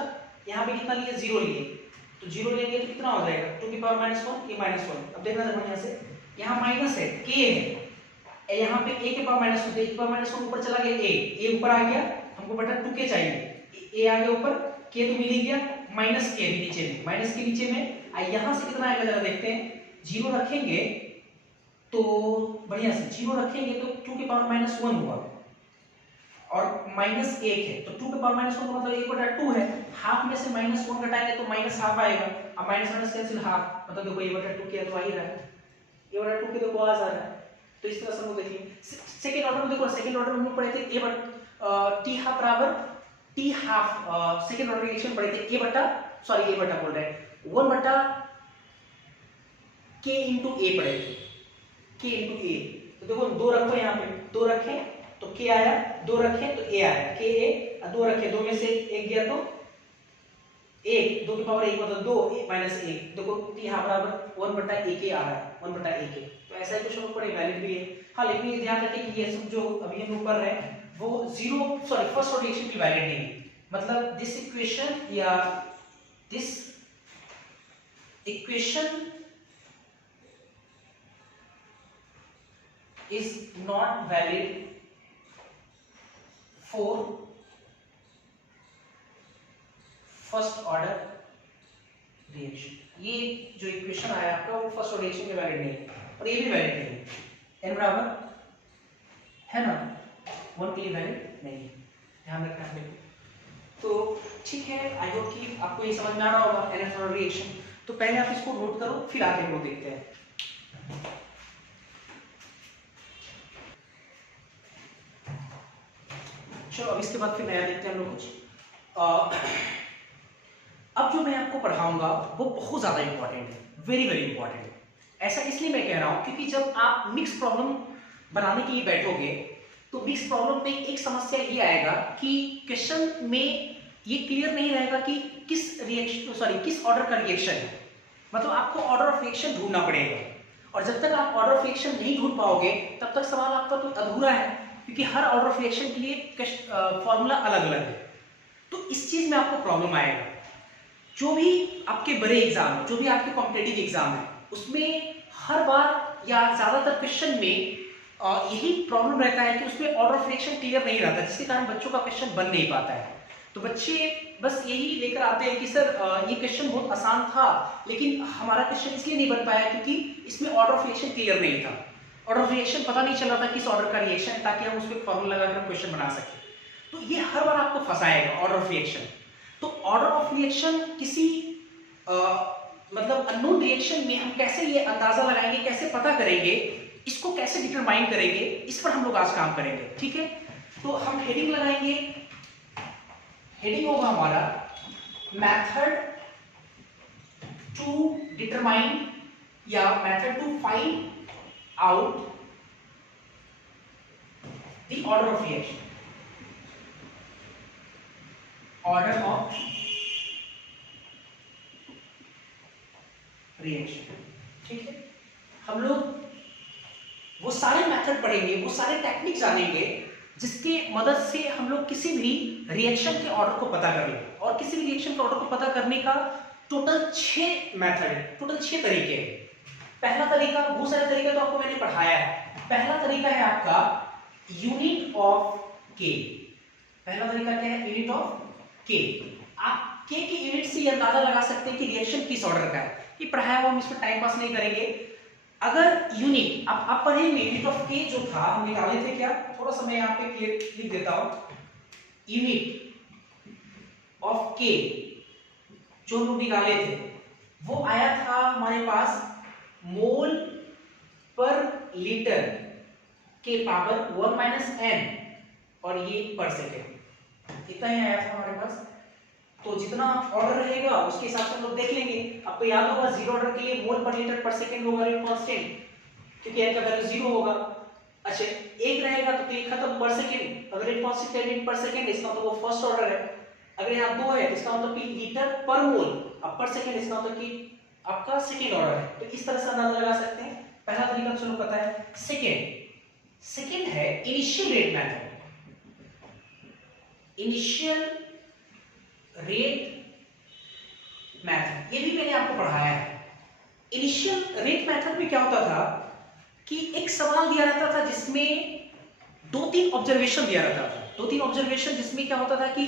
यहाँ पे कितना लिए जीरो लिए, तो जीरो लेंगे तो कितना हो जाएगा 2 की पावर -1 ये -1। अब देखना जरा यहाँ से, यहाँ माइनस है k है, यहाँ पे a के पावर -1 a के पावर -1 ऊपर चला गया, a ऊपर आ गया, हमको बटा 2 k चाहिए, a आ गया ऊपर, k तो मिल ही गया, माइनस k भी नीचे में, माइनस के नीचे में यहाँ से कितना आएगा जरा देखते हैं, जीरो रखेंगे तो बढ़िया से जीरो रखेंगे तो 2 के पावर -1 हुआ और -1 है, तो 2 के पावर -1 का मतलब 1 बटा 2 है, हाफ में से -1 घटाएंगे तो -½ आएगा, अब माइनस कैंसिल हाफ, मतलब देखो 1 बटा 2 किया तो आ ही रहा है, 1 बटा 2 के देखो आ जा रहा है। तो इस तरह से हम लोग देखिए सेकंड ऑर्डर में, देखो सेकंड ऑर्डर में हम लोग पढ़े थे a बटा t हाफ बराबर t half, second order reaction पढ़े थे a बटा बोल रहे हैं 1 बटा k into a पढ़े थे, k into a, तो देखो दो रखो यहाँ पे, दो रखे तो k आया, दो रखे तो a आया, k a, दो रखे, दो में से एक गया तो एक, 2 की पावर 1 मतलब 2 -1, देखो t हाफ बराबर 1 बटा a के आ रहा है, 1 बटा a के, तो ऐसा ही कुछ हम लोग पढ़े, वैलिड भी है। हाँ लेकिन ये ध्यान रखें कि ये सब जो अभी हम लोग कर रहे हैं वो फर्स्ट ऑर्डर रिएक्शन की वैलिड नहीं है, मतलब दिस इक्वेशन या this equation is not valid for first order reaction. ये जो इक्वेशन आया आपका वो फर्स्ट ऑर्डर रिएक्शन में वैलिड नहीं है और ये भी वैलिड नहीं है, n बराबर है ना 1 के लिए वैलिड नहीं है, ध्यान रखना है। तो ठीक है, आई होप कि आपको ये समझ में आ रहा होगा nth ऑर्डर रिएक्शन। तो पहले आप इसको नोट करो, फिर आगे हम लोग देखते हैं। चलो अब इसके बाद फिर नया देखते हैं हम लोग कुछ। अब जो मैं आपको पढ़ाऊंगा वो बहुत ज़्यादा इंपॉर्टेंट है, वेरी वेरी इंपॉर्टेंट है। ऐसा इसलिए मैं कह रहा हूँ क्योंकि जब आप मिक्स प्रॉब्लम बनाने के लिए बैठोगे तो मिक्स प्रॉब्लम में एक समस्या ये आएगा कि क्वेश्चन में ये क्लियर नहीं रहेगा कि किस ऑर्डर का रिएक्शन है, मतलब आपको ऑर्डर ऑफ रिएक्शन ढूंढना पड़ेगा, और जब तक आप ऑर्डर ऑफ रिएक्शन नहीं ढूंढ पाओगे तब तक सवाल आपका तो अधूरा है, क्योंकि हर ऑर्डर ऑफ रिएक्शन के लिए फॉर्मूला अलग अलग है। तो इस चीज में आपको प्रॉब्लम आएगा। जो भी आपके बड़े एग्जाम है, जो भी आपके कॉम्पिटिटिव एग्जाम है, उसमें हर बार या ज्यादातर क्वेश्चन में यही प्रॉब्लम रहता है कि उसमें ऑर्डर ऑफ रिएक्शन क्लियर नहीं रहता, जिसके कारण बच्चों का क्वेश्चन बन नहीं पाता है। तो बच्चे बस यही लेकर आते हैं कि सर ये क्वेश्चन बहुत आसान था लेकिन हमारा क्वेश्चन इसलिए नहीं बन पाया क्योंकि इसमें ऑर्डर ऑफ रिएक्शन क्लियर नहीं था, ऑर्डर ऑफ रिएक्शन पता नहीं चल रहा था किस ऑर्डर का रिएक्शन है, ताकि हम उस पर फॉर्मूला लगाकर क्वेश्चन बना सकें। तो ये हर बार आपको फंसाएगा ऑर्डर ऑफ रिएक्शन। तो ऑर्डर ऑफ रिएक्शन किसी मतलब अननोन रिएक्शन में हम कैसे ये अंदाजा लगाएंगे, कैसे पता करेंगे, इसको कैसे डिटरमाइन करेंगे, इस पर हम लोग आज काम करेंगे। ठीक है, तो हम हेडिंग लगाएंगे, हेडिंग होगा हमारा मेथड टू डिटरमाइन या method to find out the order of reaction, order of reaction। ठीक है, हम लोग वो सारे मेथड पढ़ेंगे, वो सारे टेक्निक जानेंगे जिसके मदद से हम लोग किसी भी रिएक्शन के ऑर्डर को पता कर लें। और किसी भी रिएक्शन के ऑर्डर को पता करने का टोटल 6 मेथड है, टोटल 6 तरीके हैं। पहला तरीका, बहुत सारे तरीके तो आपको मैंने पढ़ाया है। पहला तरीका है आपका यूनिट ऑफ के। पहला तरीका क्या है? यूनिट ऑफ के। आप के की यूनिट से ये अंदाजा लगा सकते हैं कि रिएक्शन किस ऑर्डर का है। ये पढ़ाया हुआ हम इसमें टाइम पास नहीं करेंगे। अगर यूनिट आप पढ़ेंगे यूनिट ऑफ के जो था हम निकाले थे क्या, थोड़ा सा मैं यहाँ पे लिख देता हूं, यूनिट ऑफ के जो हम निकाले थे वो आया था हमारे पास मोल पर लीटर के पावर 1 माइनस एन और ये पर सेकेंड, इतना ही आया था हमारे पास। तो जितना ऑर्डर रहेगा उसके हिसाब से हम लोग देख लेंगे। आपको याद होगा जीरो ऑर्डर के लिए मोल पर लीटर पर सेकंड होगा रेट कांस्टेंट, क्योंकि n का वैल्यू जीरो होगा। अच्छा एक रहेगा तो ये खत्म पर सेकंड, अगर रेट कांस्टेंट है रेट पर सेकंड इसका मतलब वो फर्स्ट ऑर्डर है। अगर यहाँ दो है इसका मतलब कि लीटर पर मोल, अब पर सेकंड इसका मतलब कि आपका सेकंड ऑर्डर है। तो इस तरह से अंदाजा लगा सकते हैं। पहला तरीका चलो पता है। सेकंड है initial rate method. Initial rate method ये भी मैंने आपको पढ़ाया है। इनिशियल रेट मेथड में क्या होता था कि एक सवाल दिया रहता था जिसमें दो तीन ऑब्जर्वेशन दिया रहता था। दो तीन ऑब्जर्वेशन जिसमें क्या होता था कि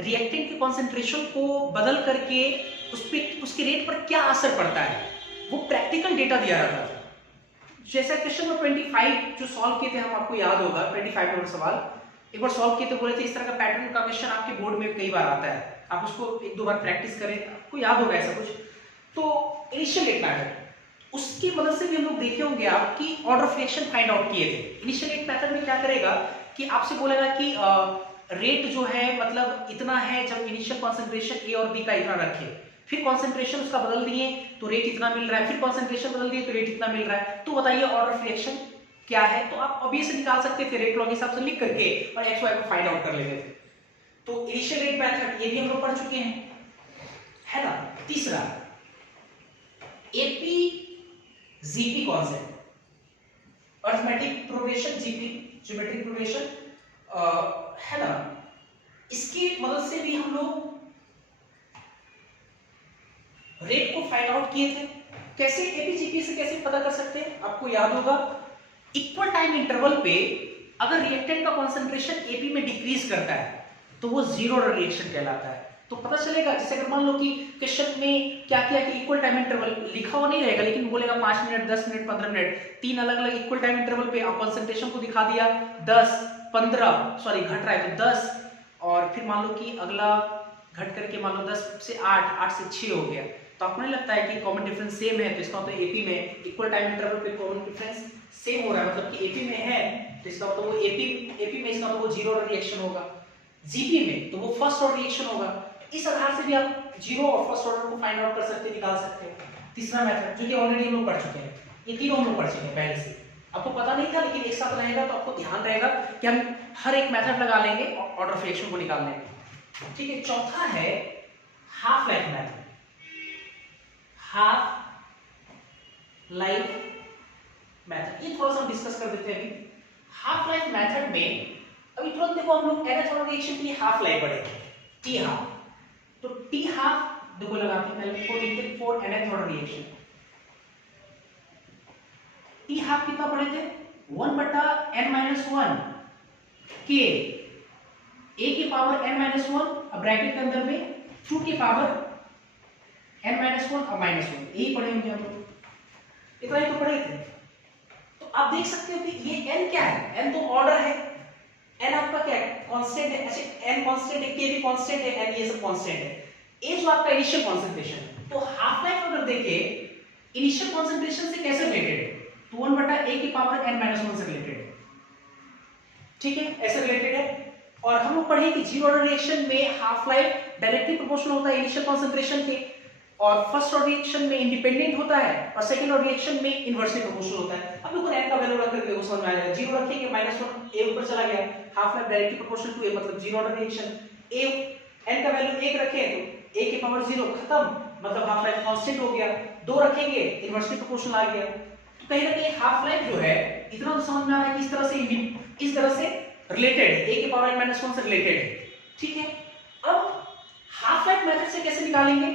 रिएक्टेंट के कॉन्सेंट्रेशन को बदल करके उसके रेट पर क्या असर पड़ता है, वो प्रैक्टिकल डेटा दिया रहता था। जैसा क्वेश्चन नंबर 25 जो सॉल्व किए थे हम, आपको याद होगा 25 नंबर सवाल एक बार सॉल्व किए तो बोले थे इस तरह का पैटर्न का क्वेश्चन आपके बोर्ड में कई बार आता है, आप उसको एक दो बार प्रैक्टिस करें, आपको याद होगा ऐसा कुछ। तो इनिशियल रेट मेथड उसकी मदद से भी हम लोग देखे होंगे आप कि order of reaction find out किए थे। इनिशियल रेट मेथड में क्या करेगा कि आपसे बोलेगा कि रेट जो है मतलब इतना है जब इनिशियल कॉन्सेंट्रेशन ए और बी का इतना रखे, फिर कॉन्सेंट्रेशन उसका बदल दिए तो रेट इतना मिल रहा है, फिर कॉन्सेंट्रेशन बदल दिए तो रेट इतना मिल रहा है। तो बताइए ऑर्डर ऑफ रिएक्शन क्या है। तो आप अभी से निकाल सकते थे रेट लॉ के हिसाब से लिख करके और एक्स वाई को फाइंड आउट कर लेते थे। तो इनिशियल रेट मेथड ये भी हम लोग पढ़ चुके हैं, है ना। तीसरा AP GP concept, arithmetic progression, GP geometric progression, है ना। इसकी मदद से भी हम लोग रेट को फाइंड आउट किए थे। कैसे एपीजीपी से कैसे पता कर सकते हैं, आपको याद होगा इक्वल टाइम इंटरवल पे अगर रिएक्टेंट का कॉन्सेंट्रेशन एपी में डिक्रीज करता है तो वो जीरो ऑर्डर रिएक्शन कहलाता है। तो पता चलेगा जैसे अगर मान लो कि क्वेश्चन में क्या किया कि इक्वल टाइम इंटरवल लिखा हुआ नहीं रहेगा लेकिन बोलेगा 5 मिनट 10 मिनट 15 मिनट, तीन अलग अलग इक्वल टाइम इंटरवल पे आप कॉन्सेंट्रेशन को दिखा दिया 10 15 सॉरी घट रहा है तो 10, और फिर मान लो कि अगला घट करके मान लो 10 से 8 8 से 6 हो गया, तो आपको नहीं लगता है कि कॉमन डिफरेंस सेम है। तो इसका मतलब एपी में इक्वल टाइम इंटरवल पे कॉमन डिफरेंस सेम हो रहा है, मतलब कि एपी में है तो इसका मतलब वो एपी में इसका मतलब वो जीरो ऑर्डर रिएक्शन होगा, जीपी में तो वो फर्स्ट ऑर्डर रिएक्शन होगा। इस आधार से भी आप जीरो और फर्स्ट ऑर्डर को फाइंड आउट कर सकते हैं, निकाल सकते हैं। तीसरा मेथड जो कि ऑलरेडी हम लोग पढ़ चुके हैं, ये तीनों हम लोग पढ़ चुके हैं पहले से, आपको पता नहीं था लेकिन एक साथ रहेगा तो आपको ध्यान रहेगा कि हम हर एक मेथड लगा लेंगे ऑर्डर ऑफ रिएक्शन को निकालने में। ठीक है, चौथा है half life method. Half life method ये थोड़ा सा हम डिस्कस कर देते हैं अभी। हाफ लाइफ मेथड में अभी तुरंत देखो हम लोग एनएच ऑर्डर रिएक्शन के लिए हाफ लाइफ पढ़ेंगे, टी हाफ। तो टी हाफ देखो लगाते हैं पहले for NH order reaction. T half कितना पढ़े थे 1/n-1 के a के पावर n-1 अब ब्रैकेट के अंदर में 2 के पावर n-1 और -1 यही पढ़े होंगे हम लोग, इतना ही तो पढ़े थे। तो आप देख सकते हो कि ये n क्या है, n तो ऑर्डर है, n आपका क्या है कांस्टेंट है। अच्छा n कांस्टेंट है, k भी कांस्टेंट है, n ये सब कांस्टेंट है। a जो आपका इनिशियल कंसंट्रेशन है, तो हाफ लाइफ अगर देखें इनिशियल कंसंट्रेशन से कैसे रिलेटेड है तो 1/a की पावर n-1 से रिलेटेड है। ठीक है, ऐसे रिलेटेड है। और हम लोग पढ़े कि जीरो ऑर्डर रिएक्शन में हाफ लाइफ डायरेक्टली प्रोपोर्शनल होता है इनिशियल कंसंट्रेशन के, और फर्स्ट ऑर्डर रिएक्शन में इंडिपेंडेंट होता है और सेकंड ऑर्डर रिएक्शन में इनवर्सली प्रोपोर्शनल होता है। अब देखो n का वैल्यू रख करके समझ में आ जाएगा, जीरो रखेंगे -1 a ऊपर चला गया, half life directly proportional to a मतलब zero order reaction. a n का वैल्यू 1 रखें तो a की पावर 0 खत्म, मतलब हाफ लाइफ कांस्टेंट हो गया। 2 रखेंगे इनवर्सली प्रोपोर्शनल आ गया। तो कहीं ना कहीं हाफ लाइफ जो है इतना तो समझ में आ रहा है कि इस तरह से रिलेटेड है, a के पावर n-1 से रिलेटेड है। ठीक है, अब हाफ लाइफ मेथड से कैसे निकालेंगे।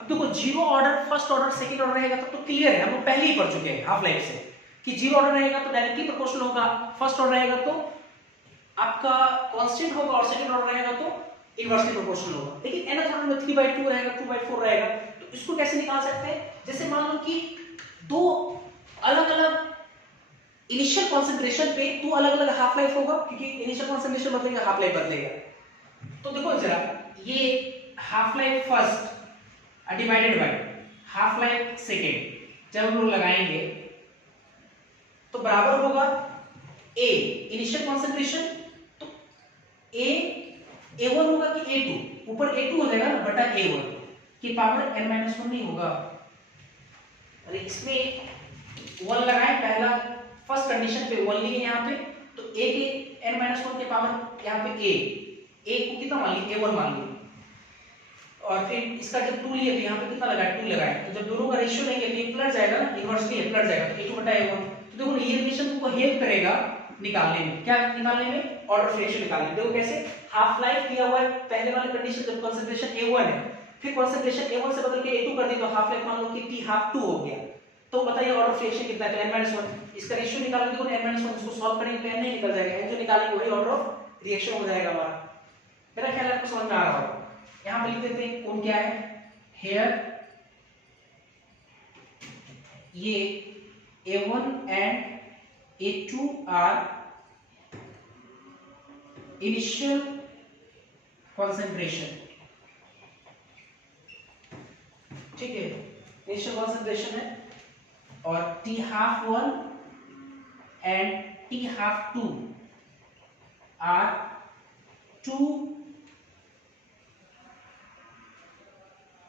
अब देखो zero order first order second order रहेगा तो क्लियर है, हम लोग पहले ही पढ़ चुके हैं हाफ लाइफ से कि जीरो ऑर्डर रहेगा तो डायरेक्टली प्रोपोर्शनल होगा, फर्स्ट ऑर्डर रहेगा तो आपका कांस्टेंट होगा और सेकंड ऑर्डर रहेगा तो इनवर्सली प्रोपोर्शनल होगा। लेकिन nth ऑर्डर में 3/2 रहेगा, 2/4 रहेगा, तो इसको कैसे निकाल सकते हैं। जैसे मान लो कि दो अलग अलग इनिशियल कॉन्सेंट्रेशन पे तो अलग अलग हाफ लाइफ होगा, क्योंकि इनिशियल कॉन्सेंट्रेशन बदलेगा हाफ लाइफ बदलेगा। तो देखो जरा, ये half life first divided by half life second जब हम लोग लगाएंगे तो बराबर होगा ए इनिशियल कॉन्सेंट्रेशन, तो ए1 होगा कि ए2, ऊपर ए2 हो जाएगा ना बटा ए1 की पावर n-1 नहीं होगा। अरे इसमें 1 लगाए, पहला फर्स्ट कंडीशन पे 1 लिए यहाँ पे, तो a के n-1 के पावर यहाँ पे a को कितना मान लिए, a1 मान लिए, और फिर इसका जब 2 लिए तो यहाँ पे कितना लगाए, 2 लगाए, तो जब दोनों का रेशियो लेंगे तो ये पलट जाएगा ना, इनवर्सली पलट जाएगा, तो a2 बटा a1। तो देखो ये रिलेशन तुमको हेल्प करेगा निकालने में, क्या निकालने में, ऑर्डर ऑफ रिएक्शन निकालने में। देखो कैसे, हाफ लाइफ दिया हुआ है, पहले वाले कंडीशन जब कंसंट्रेशन a1 है, फिर कंसंट्रेशन a1 से बदल के a2 कर दी तो हाफ लाइफ मान लो कि t हाफ 2 हो गया, तो बताइए ऑर्डर ऑफ रिएक्शन कितना है, n-1। इसका रेशियो निकालोगे देखो n-1, इसको सॉल्व करेंगे तो n नहीं निकल जाएगा, n जो निकालेंगे वही ऑर्डर ऑफ रिएक्शन हो जाएगा हमारा। मेरा ख्याल आपको समझ में आ रहा होगा। यहां पे लिख देते हैं कौन क्या है, here ये a1 and a2 are initial concentration, ठीक है, इनिशियल कॉन्सेंट्रेशन है, और t half 1 and t half 2 are two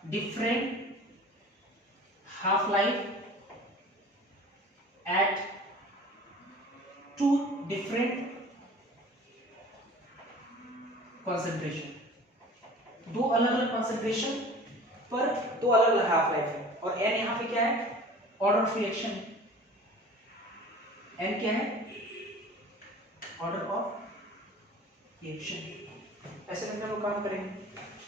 different half life at two different concentration, दो अलग अलग कॉन्सेंट्रेशन पर दो अलग अलग हाफ लाइफ है, और n यहाँ पे क्या है, ऑर्डर ऑफ रिएक्शन, n क्या है, ऑर्डर ऑफ रिएक्शन। ऐसे करके हम लोग काम करेंगे।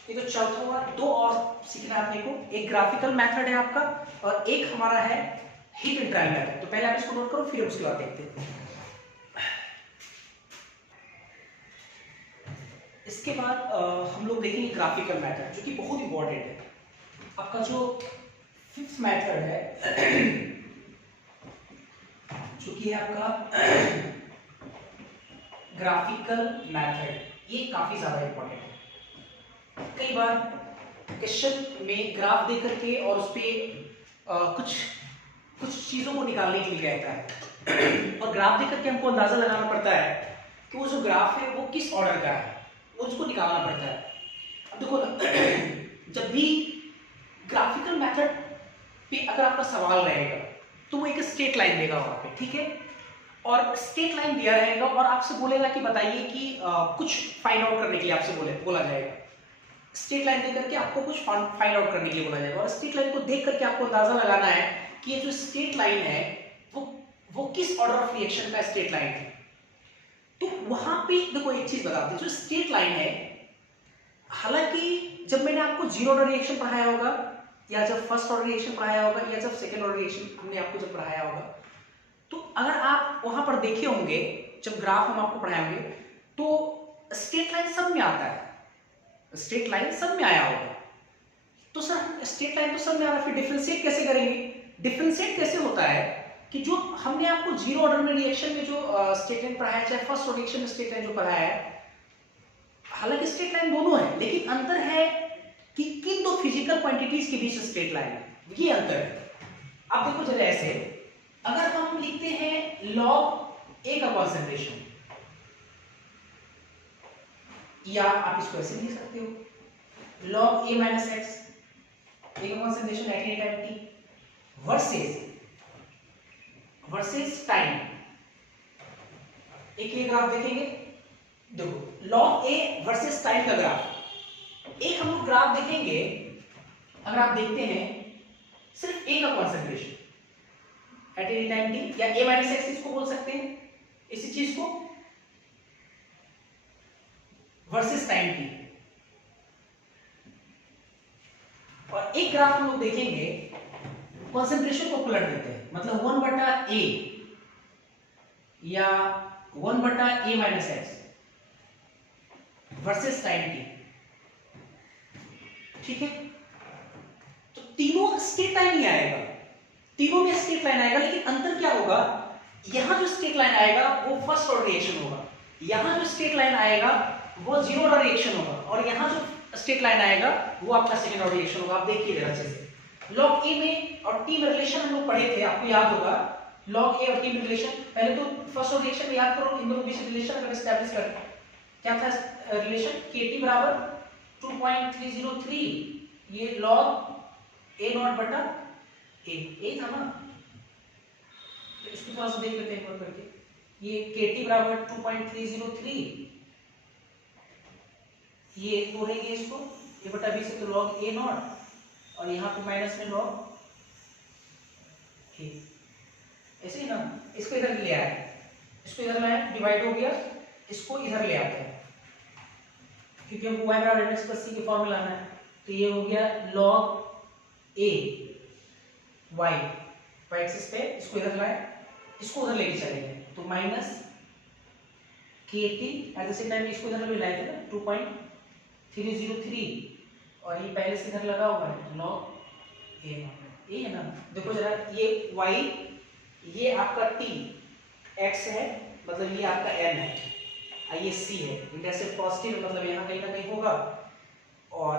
ये तो चौथा हुआ, दो और सीखना है अपने को, एक ग्राफिकल मेथड है आपका और एक हमारा है हीट एंड ट्रायल मेथड। तो पहले आप इसको नोट करो, फिर उसके बाद देखते हैं। इसके बाद हम लोग देखेंगे ग्राफिकल मेथड, जो कि बहुत इंपॉर्टेंट है। आपका जो फिफ्थ मेथड है जो कि है आपका ग्राफिकल मेथड, ये काफी ज्यादा इंपॉर्टेंट है। कई बार क्वेश्चन में ग्राफ दे करके और उस पे कुछ चीजों को निकालने के लिए कहता है और ग्राफ दे करके हमको अंदाजा लगाना पड़ता है कि वो जो ग्राफ है वो किस ऑर्डर का है, उसको निकालना पड़ता है। अब देखो ना, जब भी ग्राफिकल मेथड पे अगर आपका सवाल रहेगा तो वो एक स्ट्रेट लाइन देगा वहां पे, ठीक है, और स्ट्रेट लाइन दिया रहेगा और आपसे बोलेगा कि बताइए कि कुछ फाइंड आउट करने के लिए आपसे बोला जाएगा। स्ट्रेट लाइन देकर के आपको कुछ फाइंड आउट करने के लिए बोला जाएगा, और स्ट्रेट लाइन को देख करके आपको अंदाजा लगाना है कि ये जो स्ट्रेट लाइन है वो किस ऑर्डर ऑफ रिएक्शन का स्ट्रेट लाइन है। तो वहां पे देखो एक चीज बताते हैं, जो स्ट्रेट लाइन है, हालांकि जब मैंने आपको जीरो ऑर्डर रिएक्शन पढ़ाया होगा, या जब फर्स्ट ऑर्डर रिएक्शन पढ़ाया होगा, या जब सेकेंड ऑर्डर रिएक्शन हमने आपको जब पढ़ाया होगा, तो अगर आप वहां पर देखे होंगे जब ग्राफ हम आपको पढ़ाएंगे तो स्ट्रेट लाइन सब में आता है, स्ट्रेट लाइन सब में आया होगा। तो सर स्ट्रेट लाइन तो सब में आ रहा है, फिर डिफरेंशिएट कैसे करेंगे? डिफरेंशिएट कैसे होता है कि जो हमने आपको जीरो ऑर्डर में रिएक्शन में जो स्ट्रेट लाइन पढ़ाया, चाहे फर्स्ट ऑर्डर रिएक्शन में स्ट्रेट लाइन जो पढ़ाया है, हालांकि स्ट्रेट लाइन दोनों है, लेकिन अंतर है कि किन दो फिजिकल क्वांटिटीज के बीच स्ट्रेट लाइन है, ये अंतर है। आप देखो जरा ऐसे, अगर हम लिखते हैं लॉग ए का कॉन्सेंट्रेशन, या आप इसको ऐसे लिख सकते हो लॉग ए माइनस एक्स, ए का concentration at any time T versus time. एक ये ग्राफ देखेंगे, देखो लॉग ए वर्सेस टाइम का ग्राफ, एक हम लोग ग्राफ देखेंगे, अगर आप देखते हैं सिर्फ ए का concentration at any time T, या ए माइनस एक्स इसको बोल सकते हैं, इसी चीज को, वर्सेस टाइम टी, और एक ग्राफ हम लोग देखेंगे कॉन्सेंट्रेशन को पलट देते हैं, मतलब 1 बटा ए या 1 बटा A minus x versus time t, ठीक है। तो तीनों स्ट्रेट लाइन ही आएगा, तीनों में स्ट्रेट लाइन आएगा, लेकिन अंतर क्या होगा, यहां जो स्ट्रेट लाइन आएगा वो फर्स्ट ऑर्डर रिएक्शन होगा, यहां जो स्ट्रेट लाइन आएगा वो जीरो ऑर्डर रिएक्शन होगा, और यहां जो स्ट्रेट लाइन आएगा वो आपका सेकंड ऑर्डर रिएक्शन होगा। आप देखिए जरा अच्छे से, लॉग ए में और टी में रिलेशन हम लोग पढ़े थे, आपको याद होगा, लॉग ए और टी में रिलेशन, पहले तो फर्स्ट ऑर्डर रिएक्शन में याद करो, इन दोनों के बीच रिलेशन अगर एस्टैब्लिश करें, क्या था रिलेशन, Kt बराबर 2.303, ये लॉग ए नॉट बटा ए था ना, तो इसको थोड़ा सा देख लेते हैं एक बार करके, ये Kt बराबर 2.303, ये तोड़ेंगे इसको, ये बटा बी से तो लॉग ए नॉट, और यहाँ पे माइनस में लॉग ए, ऐसे ही ना, इसको इधर ले आए, इसको इधर लाए, डिवाइड हो गया, इसको इधर ले आते हैं क्योंकि हमको y बराबर mx प्लस c के फॉर्म में लाना है, तो ये हो गया log a y एक्सिस पे, इसको इधर लाए, इसको उधर लेके चलेंगे, तो minus kt at the same time इसको इधर भी लाए थे ना 2.303, और ये पहले से इधर लगा हुआ है log a ये है ना, देखो जरा, ये y, ये आपका t x है, मतलब ये आपका n है, ये c है, इंटरसेप्ट पॉजिटिव मतलब यहाँ कहीं ना कहीं होगा, और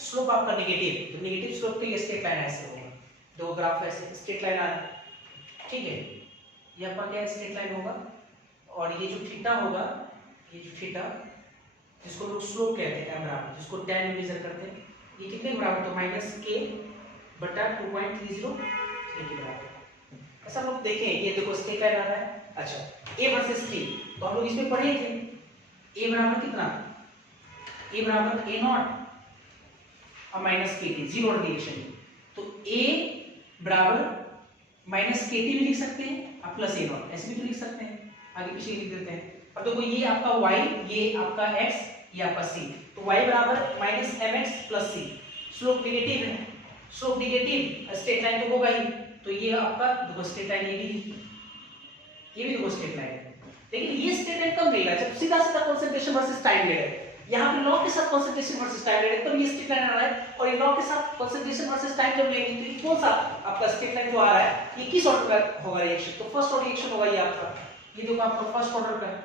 स्लोप आपका नेगेटिव, तो नेगेटिव स्लोप के लिए स्ट्रेट लाइन ऐसे होगा, दो ग्राफ ऐसे स्ट्रेट लाइन आना, ठीक है, ये आपका क्या स्ट्रेट लाइन होगा, और ये जो थीटा होगा, ये जो थीटा जिसको लोग स्लोप कहते हैं m बराबर, जिसको tan में मेजर करते हैं, ये कितने बराबर, तो माइनस k बटा 2.30 के बराबर, ऐसा हम लोग देखें, ये देखो स्ट्रेट लाइन आ रहा है। अच्छा, a वर्सेस t, तो हम लोग इसमें पढ़े थे a बराबर कितना, a बराबर a नॉट और माइनस के टी, जीरो ऑर्डर रिएक्शन, तो a बराबर माइनस के टी भी लिख सकते हैं, आप प्लस a नॉट ऐसे भी तो लिख सकते हैं, आगे पीछे लिख देते हैं, और देखो ये आपका y, ये आपका x, ये आपका c, तो y बराबर minus mx plus c, slope negative है, स्लोप नेगेटिव स्ट्रेट लाइन तो होगा ही, तो ये आपका देखो स्ट्रेट लाइन, ये भी देखो स्ट्रेट लाइन है, लेकिन ये स्ट्रेट लाइन कब मिल रहा है, जब सीधा सीधा कंसंट्रेशन वर्सेस टाइम ले रहे हैं, यहाँ पे लॉग के साथ कंसंट्रेशन वर्सेस टाइम ले रहे हैं, तब ये स्ट्रेट लाइन आ रहा है, और ये लॉग के साथ कंसंट्रेशन वर्सेस टाइम जब लेंगे तो ये कौन सा आपका स्ट्रेट लाइन जो आ रहा है, ये किस ऑर्डर का होगा रिएक्शन, तो फर्स्ट ऑर्डर रिएक्शन होगा ये आपका, ये देखो आपका फर्स्ट ऑर्डर का है,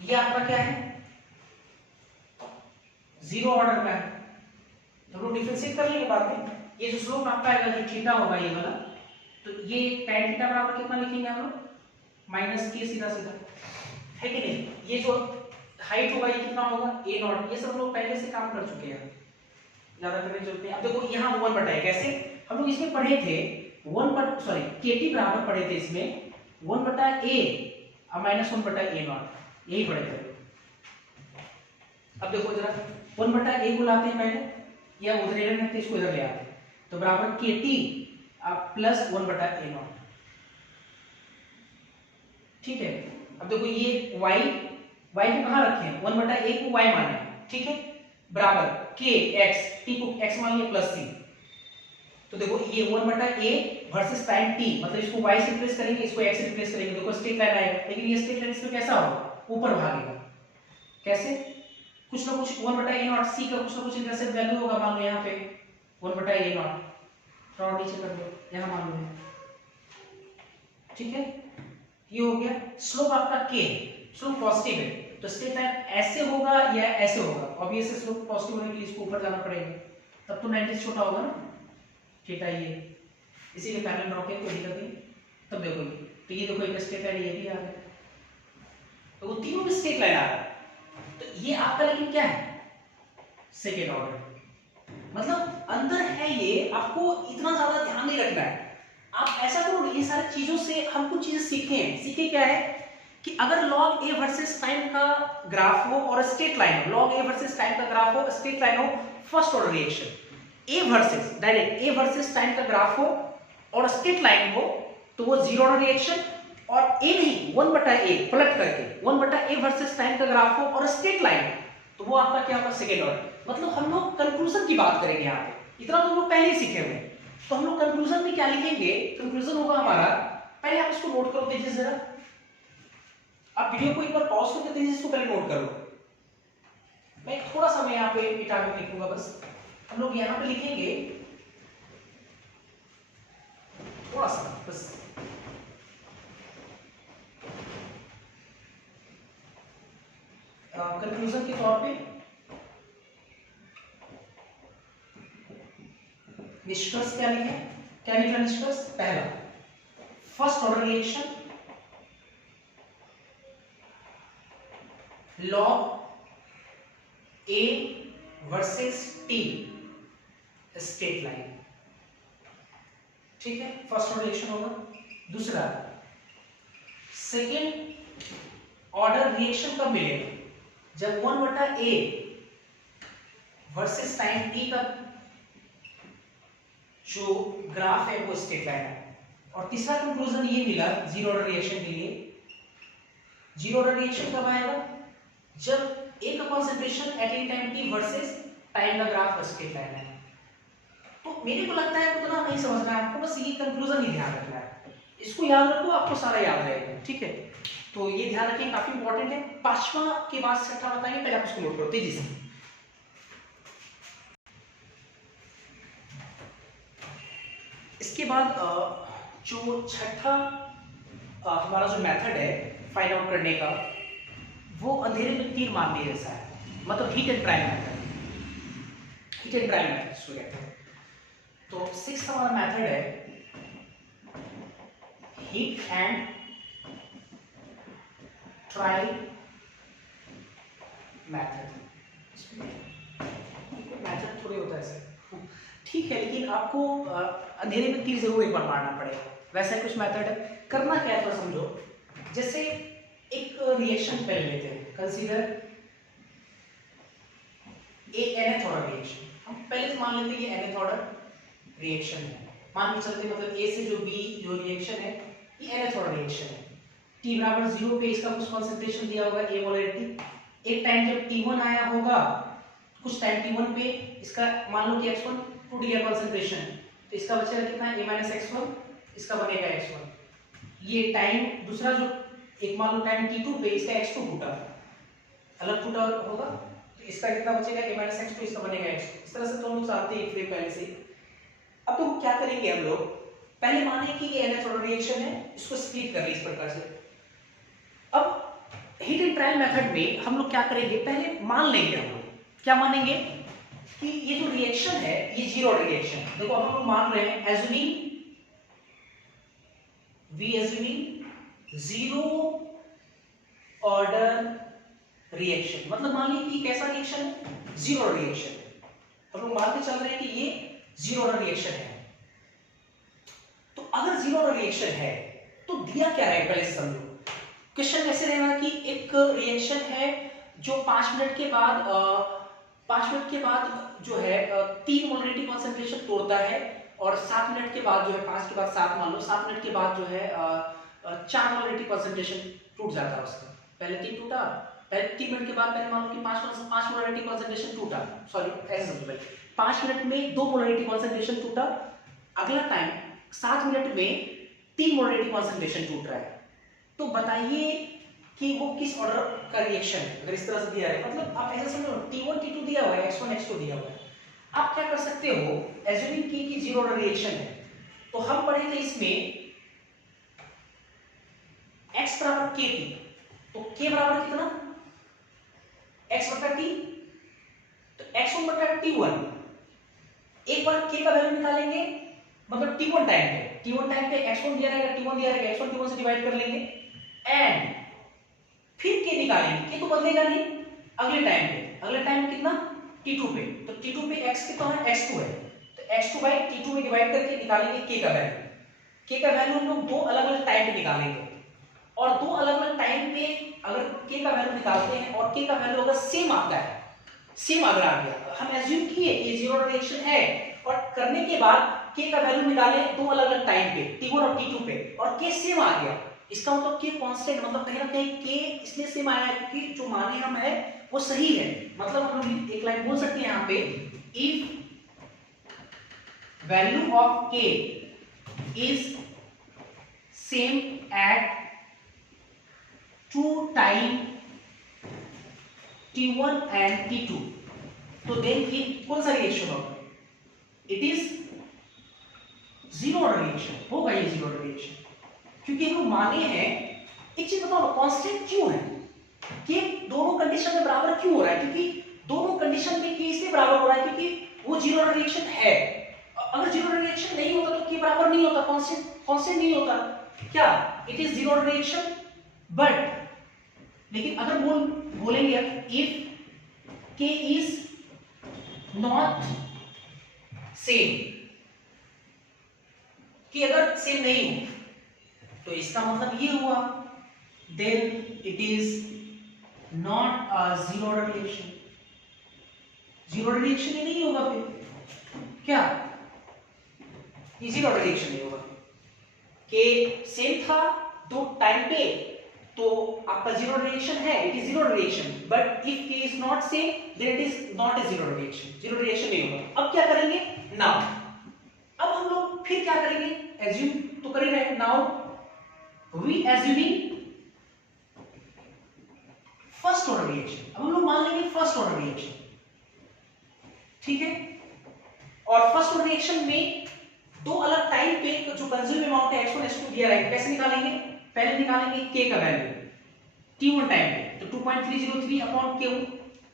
ये आपका क्या है, जीरो ऑर्डर का है, तो लोग डिफरेंशिएट कर लेंगे बाद में, ये जो स्लोप आपका आएगा, जो थीटा होगा ये वाला, तो ये tan थीटा बराबर कितना लिखेंगे हम लोग, माइनस के सीधा सीधा, है कि नहीं, ये जो हाइट होगा ये कितना होगा a नॉट, ये सब लोग पहले से काम कर चुके हैं, ज्यादा करने की जरूरत नहीं। अब देखो यहाँ 1 बटा है, कैसे हम लोग इसमें पढ़े थे 1 बटा सॉरी kt बराबर पढ़े थे इसमें 1 बटा a और माइनस 1 बटा a नॉट, यही पढ़े थे। अब देखो जरा 1 बटा a को लाते हैं पहले, या उधर ले लेते इसको इधर ले आते हैं, तो बराबर kt आप प्लस 1 बटा a नॉट, ठीक है। अब देखो ये y को कहां रखे हैं, 1 बटा a को y माने, ठीक है, बराबर k x, t को x मान लिया प्लस c, तो देखो ये 1 बटा a वर्सेस टाइम t, मतलब इसको y से रिप्लेस करेंगे, इसको x से रिप्लेस करेंगे, देखो स्ट्रेट लाइन आएगा, लेकिन ये स्ट्रेट लाइन इसमें कैसा होगा, ऊपर भागेगा, कैसे, कुछ ना कुछ 1 बटा a नॉट c का कुछ ना कुछ इंटरसेप्ट वैल्यू होगा, मान लो यहाँ पे 1 बटा a नॉट, थोड़ा नीचे कर दो, यहाँ मान लो, ठीक है, ये हो गया, स्लोप आपका k, स्लोप पॉजिटिव है, तो स्ट्रेट लाइन ऐसे होगा या ऐसे होगा, ऑब्वियसली स्लोप पॉजिटिव होने के लिए इसको ऊपर जाना पड़ेगा, तब तो 90 से छोटा होगा ना थीटा, ये इसीलिए पैरेलल ड्रॉ किया, कोई दिक्कत नहीं। तब देखो तो ये देखो एक स्ट्रेट लाइन ये भी आ गया, तो वो तीनों में स्ट्रेट लाइन आ रहा है, तो ये आपका लेकिन क्या है, सेकेंड ऑर्डर, मतलब अंदर है ये, आपको इतना ज्यादा ध्यान नहीं रखना है, आप ऐसा करो, ये सारी चीजों से हम कुछ चीजें सीखे क्या है कि अगर log a वर्सेस टाइम का ग्राफ हो और स्ट्रेट लाइन हो, log a वर्सेस टाइम का ग्राफ हो, स्ट्रेट लाइन हो, first order reaction, a versus direct a versus time का ग्राफ हो और स्ट्रेट लाइन हो, तो वो जीरो ऑर्डर रिएक्शन, और a नहीं 1 बटा a पलट करके 1 बटा a वर्सेस टाइम का ग्राफ हो और स्ट्रेट लाइन हो, तो वो आपका क्या होगा, सेकेंड ऑर्डर। मतलब हम लोग कंक्लूजन की बात करेंगे यहाँ पे, इतना तो हम लोग पहले ही सीखे हुए हैं, तो हम लोग कंक्लूजन में क्या लिखेंगे, कंक्लूजन होगा हमारा, पहले आप इसको नोट करो तेजी से, जरा आप वीडियो को एक बार पॉज करके तेजी से इसको पहले नोट करो, मैं थोड़ा सा मैं यहाँ पे इटालिक लिखूंगा बस, हम लोग यहाँ पे लिखेंगे थोड़ा सा बस। कंक्लूजन के तौर पे निष्कर्ष क्या लिखे, क्या निकला निष्कर्ष? पहला, first order reaction log A versus T straight line, ठीक है, फर्स्ट ऑर्डर रिएक्शन होगा। दूसरा, सेकेंड ऑर्डर रिएक्शन कब मिलेगा? जब 1/a वर्सेस टाइम टी का जो ग्राफ है वो स्ट्रेट लाइन है। और तीसरा कंक्लूजन ये मिला जीरो ऑर्डर रिएक्शन के लिए, जीरो ऑर्डर रिएक्शन कब आएगा? जब ए का concentration at any time T versus time का ग्राफ स्ट्रेट लाइन है। तो मेरे को लगता है उतना नहीं समझना है आपको, बस ये कंक्लूजन ही ध्यान रखना है, इसको याद रखो, आपको सारा याद रहेगा, ठीक है। तो ये ध्यान रखें, काफी इंपॉर्टेंट है। पांचवा के बाद छठा बताएंगे, पहले आप इसको नोट करो तेजी से। इसके बाद जो छठा हमारा जो मेथड है फाइंड आउट करने का, वो अंधेरे में तीर मारने जैसा है, मतलब heat and trial method, heat and trial method इसको कहते हैं। तो सिक्स्थ हमारा मेथड है heat and trial method. Method थोड़े होता है ऐसे, ठीक है, लेकिन आपको अंधेरे में तीर जरूर एक बार मारना पड़ेगा, वैसा कुछ मेथड है। करना क्या है तो समझो, जैसे एक रिएक्शन पहले लेते हैं, consider a nth order reaction. हम पहले मान लेते हैं ये nth ऑर्डर रिएक्शन है, मान के चलते मतलब ए से जो बी जो रिएक्शन है ये nth ऑर्डर रिएक्शन है। t बराबर 0 पे इसका कुछ कंसंट्रेशन दिया होगा ए मोलरिटी। एक टाइम जब t1 आया होगा, कुछ टाइम t1 पे इसका मान लो कि x1 टूट गया कंसंट्रेशन, तो इसका बचेगा कितना a x1, इसका बनेगा x1। ये टाइम दूसरा जो एक मान लो टाइम t2 पे इसका x2 टूटा, अलग टूटा होगा, तो इसका कितना बचेगा a x2, इसका बनेगा x2। इस तरह से तो हम लोग जानते हैं फ्रेम पहले से। अब तो क्या करेंगे हम लोग, पहले माने कि ये nth ऑर्डर रिएक्शन है, इसको स्प्लिट कर लें इस प्रकार से। अब हीट एंड ट्रायल मेथड में हम लोग क्या करेंगे, पहले मान लेंगे, हम लोग क्या मानेंगे कि ये जो रिएक्शन है ये जीरो ऑर्डर रिएक्शन है। देखो अब हम लोग मान रहे हैं एज्यूमिंग जीरो ऑर्डर रिएक्शन, मतलब मान लीजिए कि कैसा रिएक्शन है, जीरो ऑर्डर रिएक्शन है। हम लोग मान के चल रहे हैं कि ये जीरो ऑर्डर रिएक्शन है। तो अगर जीरो ऑर्डर रिएक्शन है तो दिया क्या रहेगा, पहले से समझो। क्वेश्चन कैसे रहेगा कि एक रिएक्शन है जो 5 मिनट के बाद 5 मिनट के बाद जो है 3 मोलरिटी कंसंट्रेशन तोड़ता है, और 7 मिनट के बाद जो है 5 के बाद 7 मान लो 7 मिनट के बाद जो है 4 मोलरिटी कंसंट्रेशन टूट जाता है उसका। पहले 3 टूटा, पहले 3 मिनट के बाद पहले मान लो कि 5 मोलरिटी कंसंट्रेशन टूटा, सॉरी ऐसे समझो भाई, 5 मिनट में 2 मोलरिटी कंसंट्रेशन टूटा, अगला टाइम 7 मिनट में 3 मोलरिटी कंसंट्रेशन टूट रहा है। तो बताइए कि वो किस ऑर्डर का रिएक्शन है। अगर इस तरह से दिया है, मतलब आप ऐसा समझो T1 T2 दिया हुआ है, X1 X2 दिया हुआ है, आप क्या कर सकते हो, एज्यूमिंग कि जीरो ऑर्डर रिएक्शन है, तो हम पढ़े थे इसमें x बराबर kt, तो k बराबर कितना x बटा t, तो x1 बटा t1, एक बार k का वैल्यू निकालेंगे, मतलब t1 टाइम पे x1 दिया रहेगा, t1 दिया रहेगा, x1 t1 से डिवाइड कर लेंगे, एंड फिर k निकालेंगे, k तो बदलेगा नहीं, अगले टाइम पे कितना t2 पे, तो t2 पे x कितना है, x2 है, तो x2 बाई t2 में डिवाइड करके निकालेंगे k का वैल्यू। k का वैल्यू हम लोग दो अलग अलग टाइम पे निकालेंगे, और दो अलग अलग टाइम पे अगर k का वैल्यू निकालते हैं और k का वैल्यू अगर सेम आता है, सेम अगर आ गया, हम एज्यूम किए ये जीरो ऑर्डर रिएक्शन है, और करने के बाद k का वैल्यू निकाले दो अलग अलग टाइम पे t1 और t2 पे, और k सेम आ गया, इसका मतलब k कांस्टेंट, मतलब कहीं ना कहीं k इसलिए सेम आया है क्योंकि जो माने हम है वो सही है। मतलब हम लोग एक लाइन बोल सकते हैं यहाँ पे, if value of k is same at two time t1 and t2, तो देन ये कौन सा रिएक्शन होगा, it is zero order reaction होगा, ये जीरो ऑर्डर रिएक्शन, क्योंकि हम लोग माने हैं, एक चीज बताओ कांस्टेंट क्यों है कि दोनों कंडीशन में बराबर क्यों हो रहा है, क्योंकि दोनों कंडीशन में के इसलिए बराबर हो रहा है क्योंकि वो जीरो ऑर्डर रिएक्शन है। अगर जीरो ऑर्डर रिएक्शन नहीं होता तो के बराबर नहीं होता, कांस्टेंट नहीं होता, क्या it is zero order reaction. But लेकिन अगर बोलेंगे if K is not same, कि अगर सेम नहीं हो तो इसका मतलब ये हुआ then it is not a zero order reaction. Zero order reaction ही नहीं होगा फिर, क्या ये जीरो ऑर्डर रिएक्शन नहीं होगा। के सेम था तो टाइम पे तो आपका जीरो ऑर्डर रिएक्शन है, it is zero order reaction. But if K is not same then it is not a zero order reaction, zero reaction नहीं होगा। अब क्या करेंगे नाउ, अब हम लोग फिर क्या करेंगे, एज्यूम तो कर ही रहे। Now we assuming first order reaction, अब हम लोग मान लेंगे फर्स्ट ऑर्डर रिएक्शन, ठीक है। और फर्स्ट ऑर्डर रिएक्शन में दो अलग टाइम पे जो कंज्यूम अमाउंट है x1 x2 दिया है, कैसे निकालेंगे, पहले निकालेंगे k का वैल्यू t1 टाइम पे, तो 2.303 अपॉन q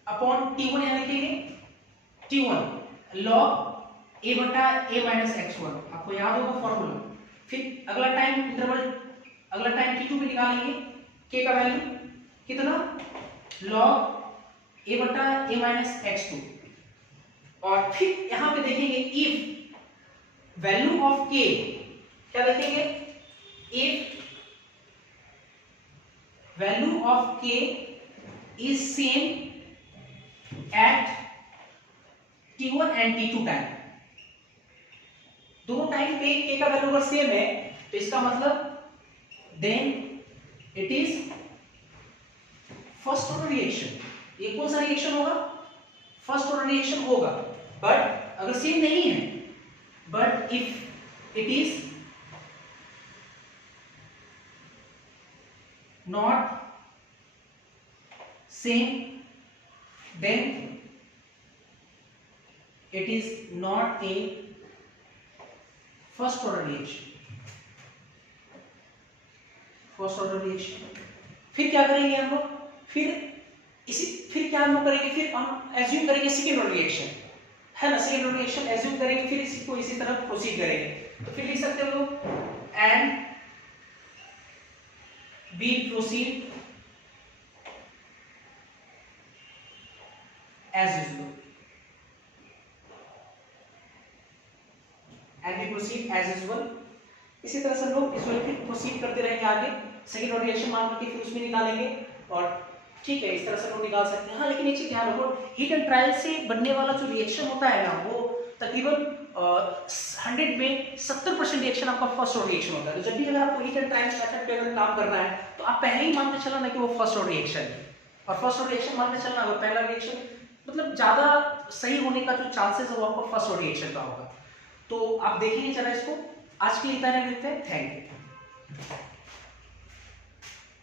अपॉन t1 यहां लिखेंगे, t1 log a बटा a माइनस x1, आपको याद होगा फॉर्मूला। फिर अगला टाइम इंटरवल, अगला टाइम t2 पे निकालेंगे k का वैल्यू कितना, log a बटा a माइनस x2। और फिर यहां पे देखेंगे इफ वैल्यू ऑफ k, क्या लिखेंगे, if value of k is same at t1 and t2 time, दोनों टाइम पे k का वैल्यू अगर सेम है तो इसका मतलब then it is first order reaction. ये कौन सा रिएक्शन होगा, फर्स्ट ऑर्डर रिएक्शन होगा। बट अगर सेम नहीं है, but if it is not same then it is not a first order reaction, first order reaction. फिर क्या करेंगे हम लोग, फिर क्या हम लोग करेंगे, फिर हम एज्यूम करेंगे सेकेंड ऑर्डर रिएक्शन, है ना, सेकेंड ऑर्डर रिएक्शन एज्यूम करेंगे, फिर इसी को इसी तरह प्रोसीड करेंगे। तो फिर लिख सकते हो लोग and we proceed as usual, and we proceed as usual. इसी तरह से लोग यूजुअली फिर प्रोसीड करते रहेंगे आगे, सेकेंड ऑर्डर रिएक्शन मान करके फिर उसमें निकालेंगे, और ठीक है इस तरह से लोग निकाल सकते हैं। हाँ लेकिन एक चीज ध्यान रखो, हीट एंड ट्रायल से बनने वाला जो रिएक्शन होता है ना, वो तकरीबन 100 में 70% रिएक्शन आपका फर्स्ट ऑर्डर रिएक्शन होता है। तो जब भी अगर आपको हीट एंड ट्रायल मेथड पे अगर काम करना है तो आप पहले ही मान के चलना ना कि वो फर्स्ट ऑर्डर रिएक्शन है, और फर्स्ट ऑर्डर रिएक्शन मान के चलना अगर पहला रिएक्शन मतलब ज्यादा सही होने का जो चांसेस है वो आपका फर्स्ट ऑर्डर रिएक्शन का होगा। तो आप देखिए जरा इसको, आज के लिए इतना ही लेते हैं, थैंक यू।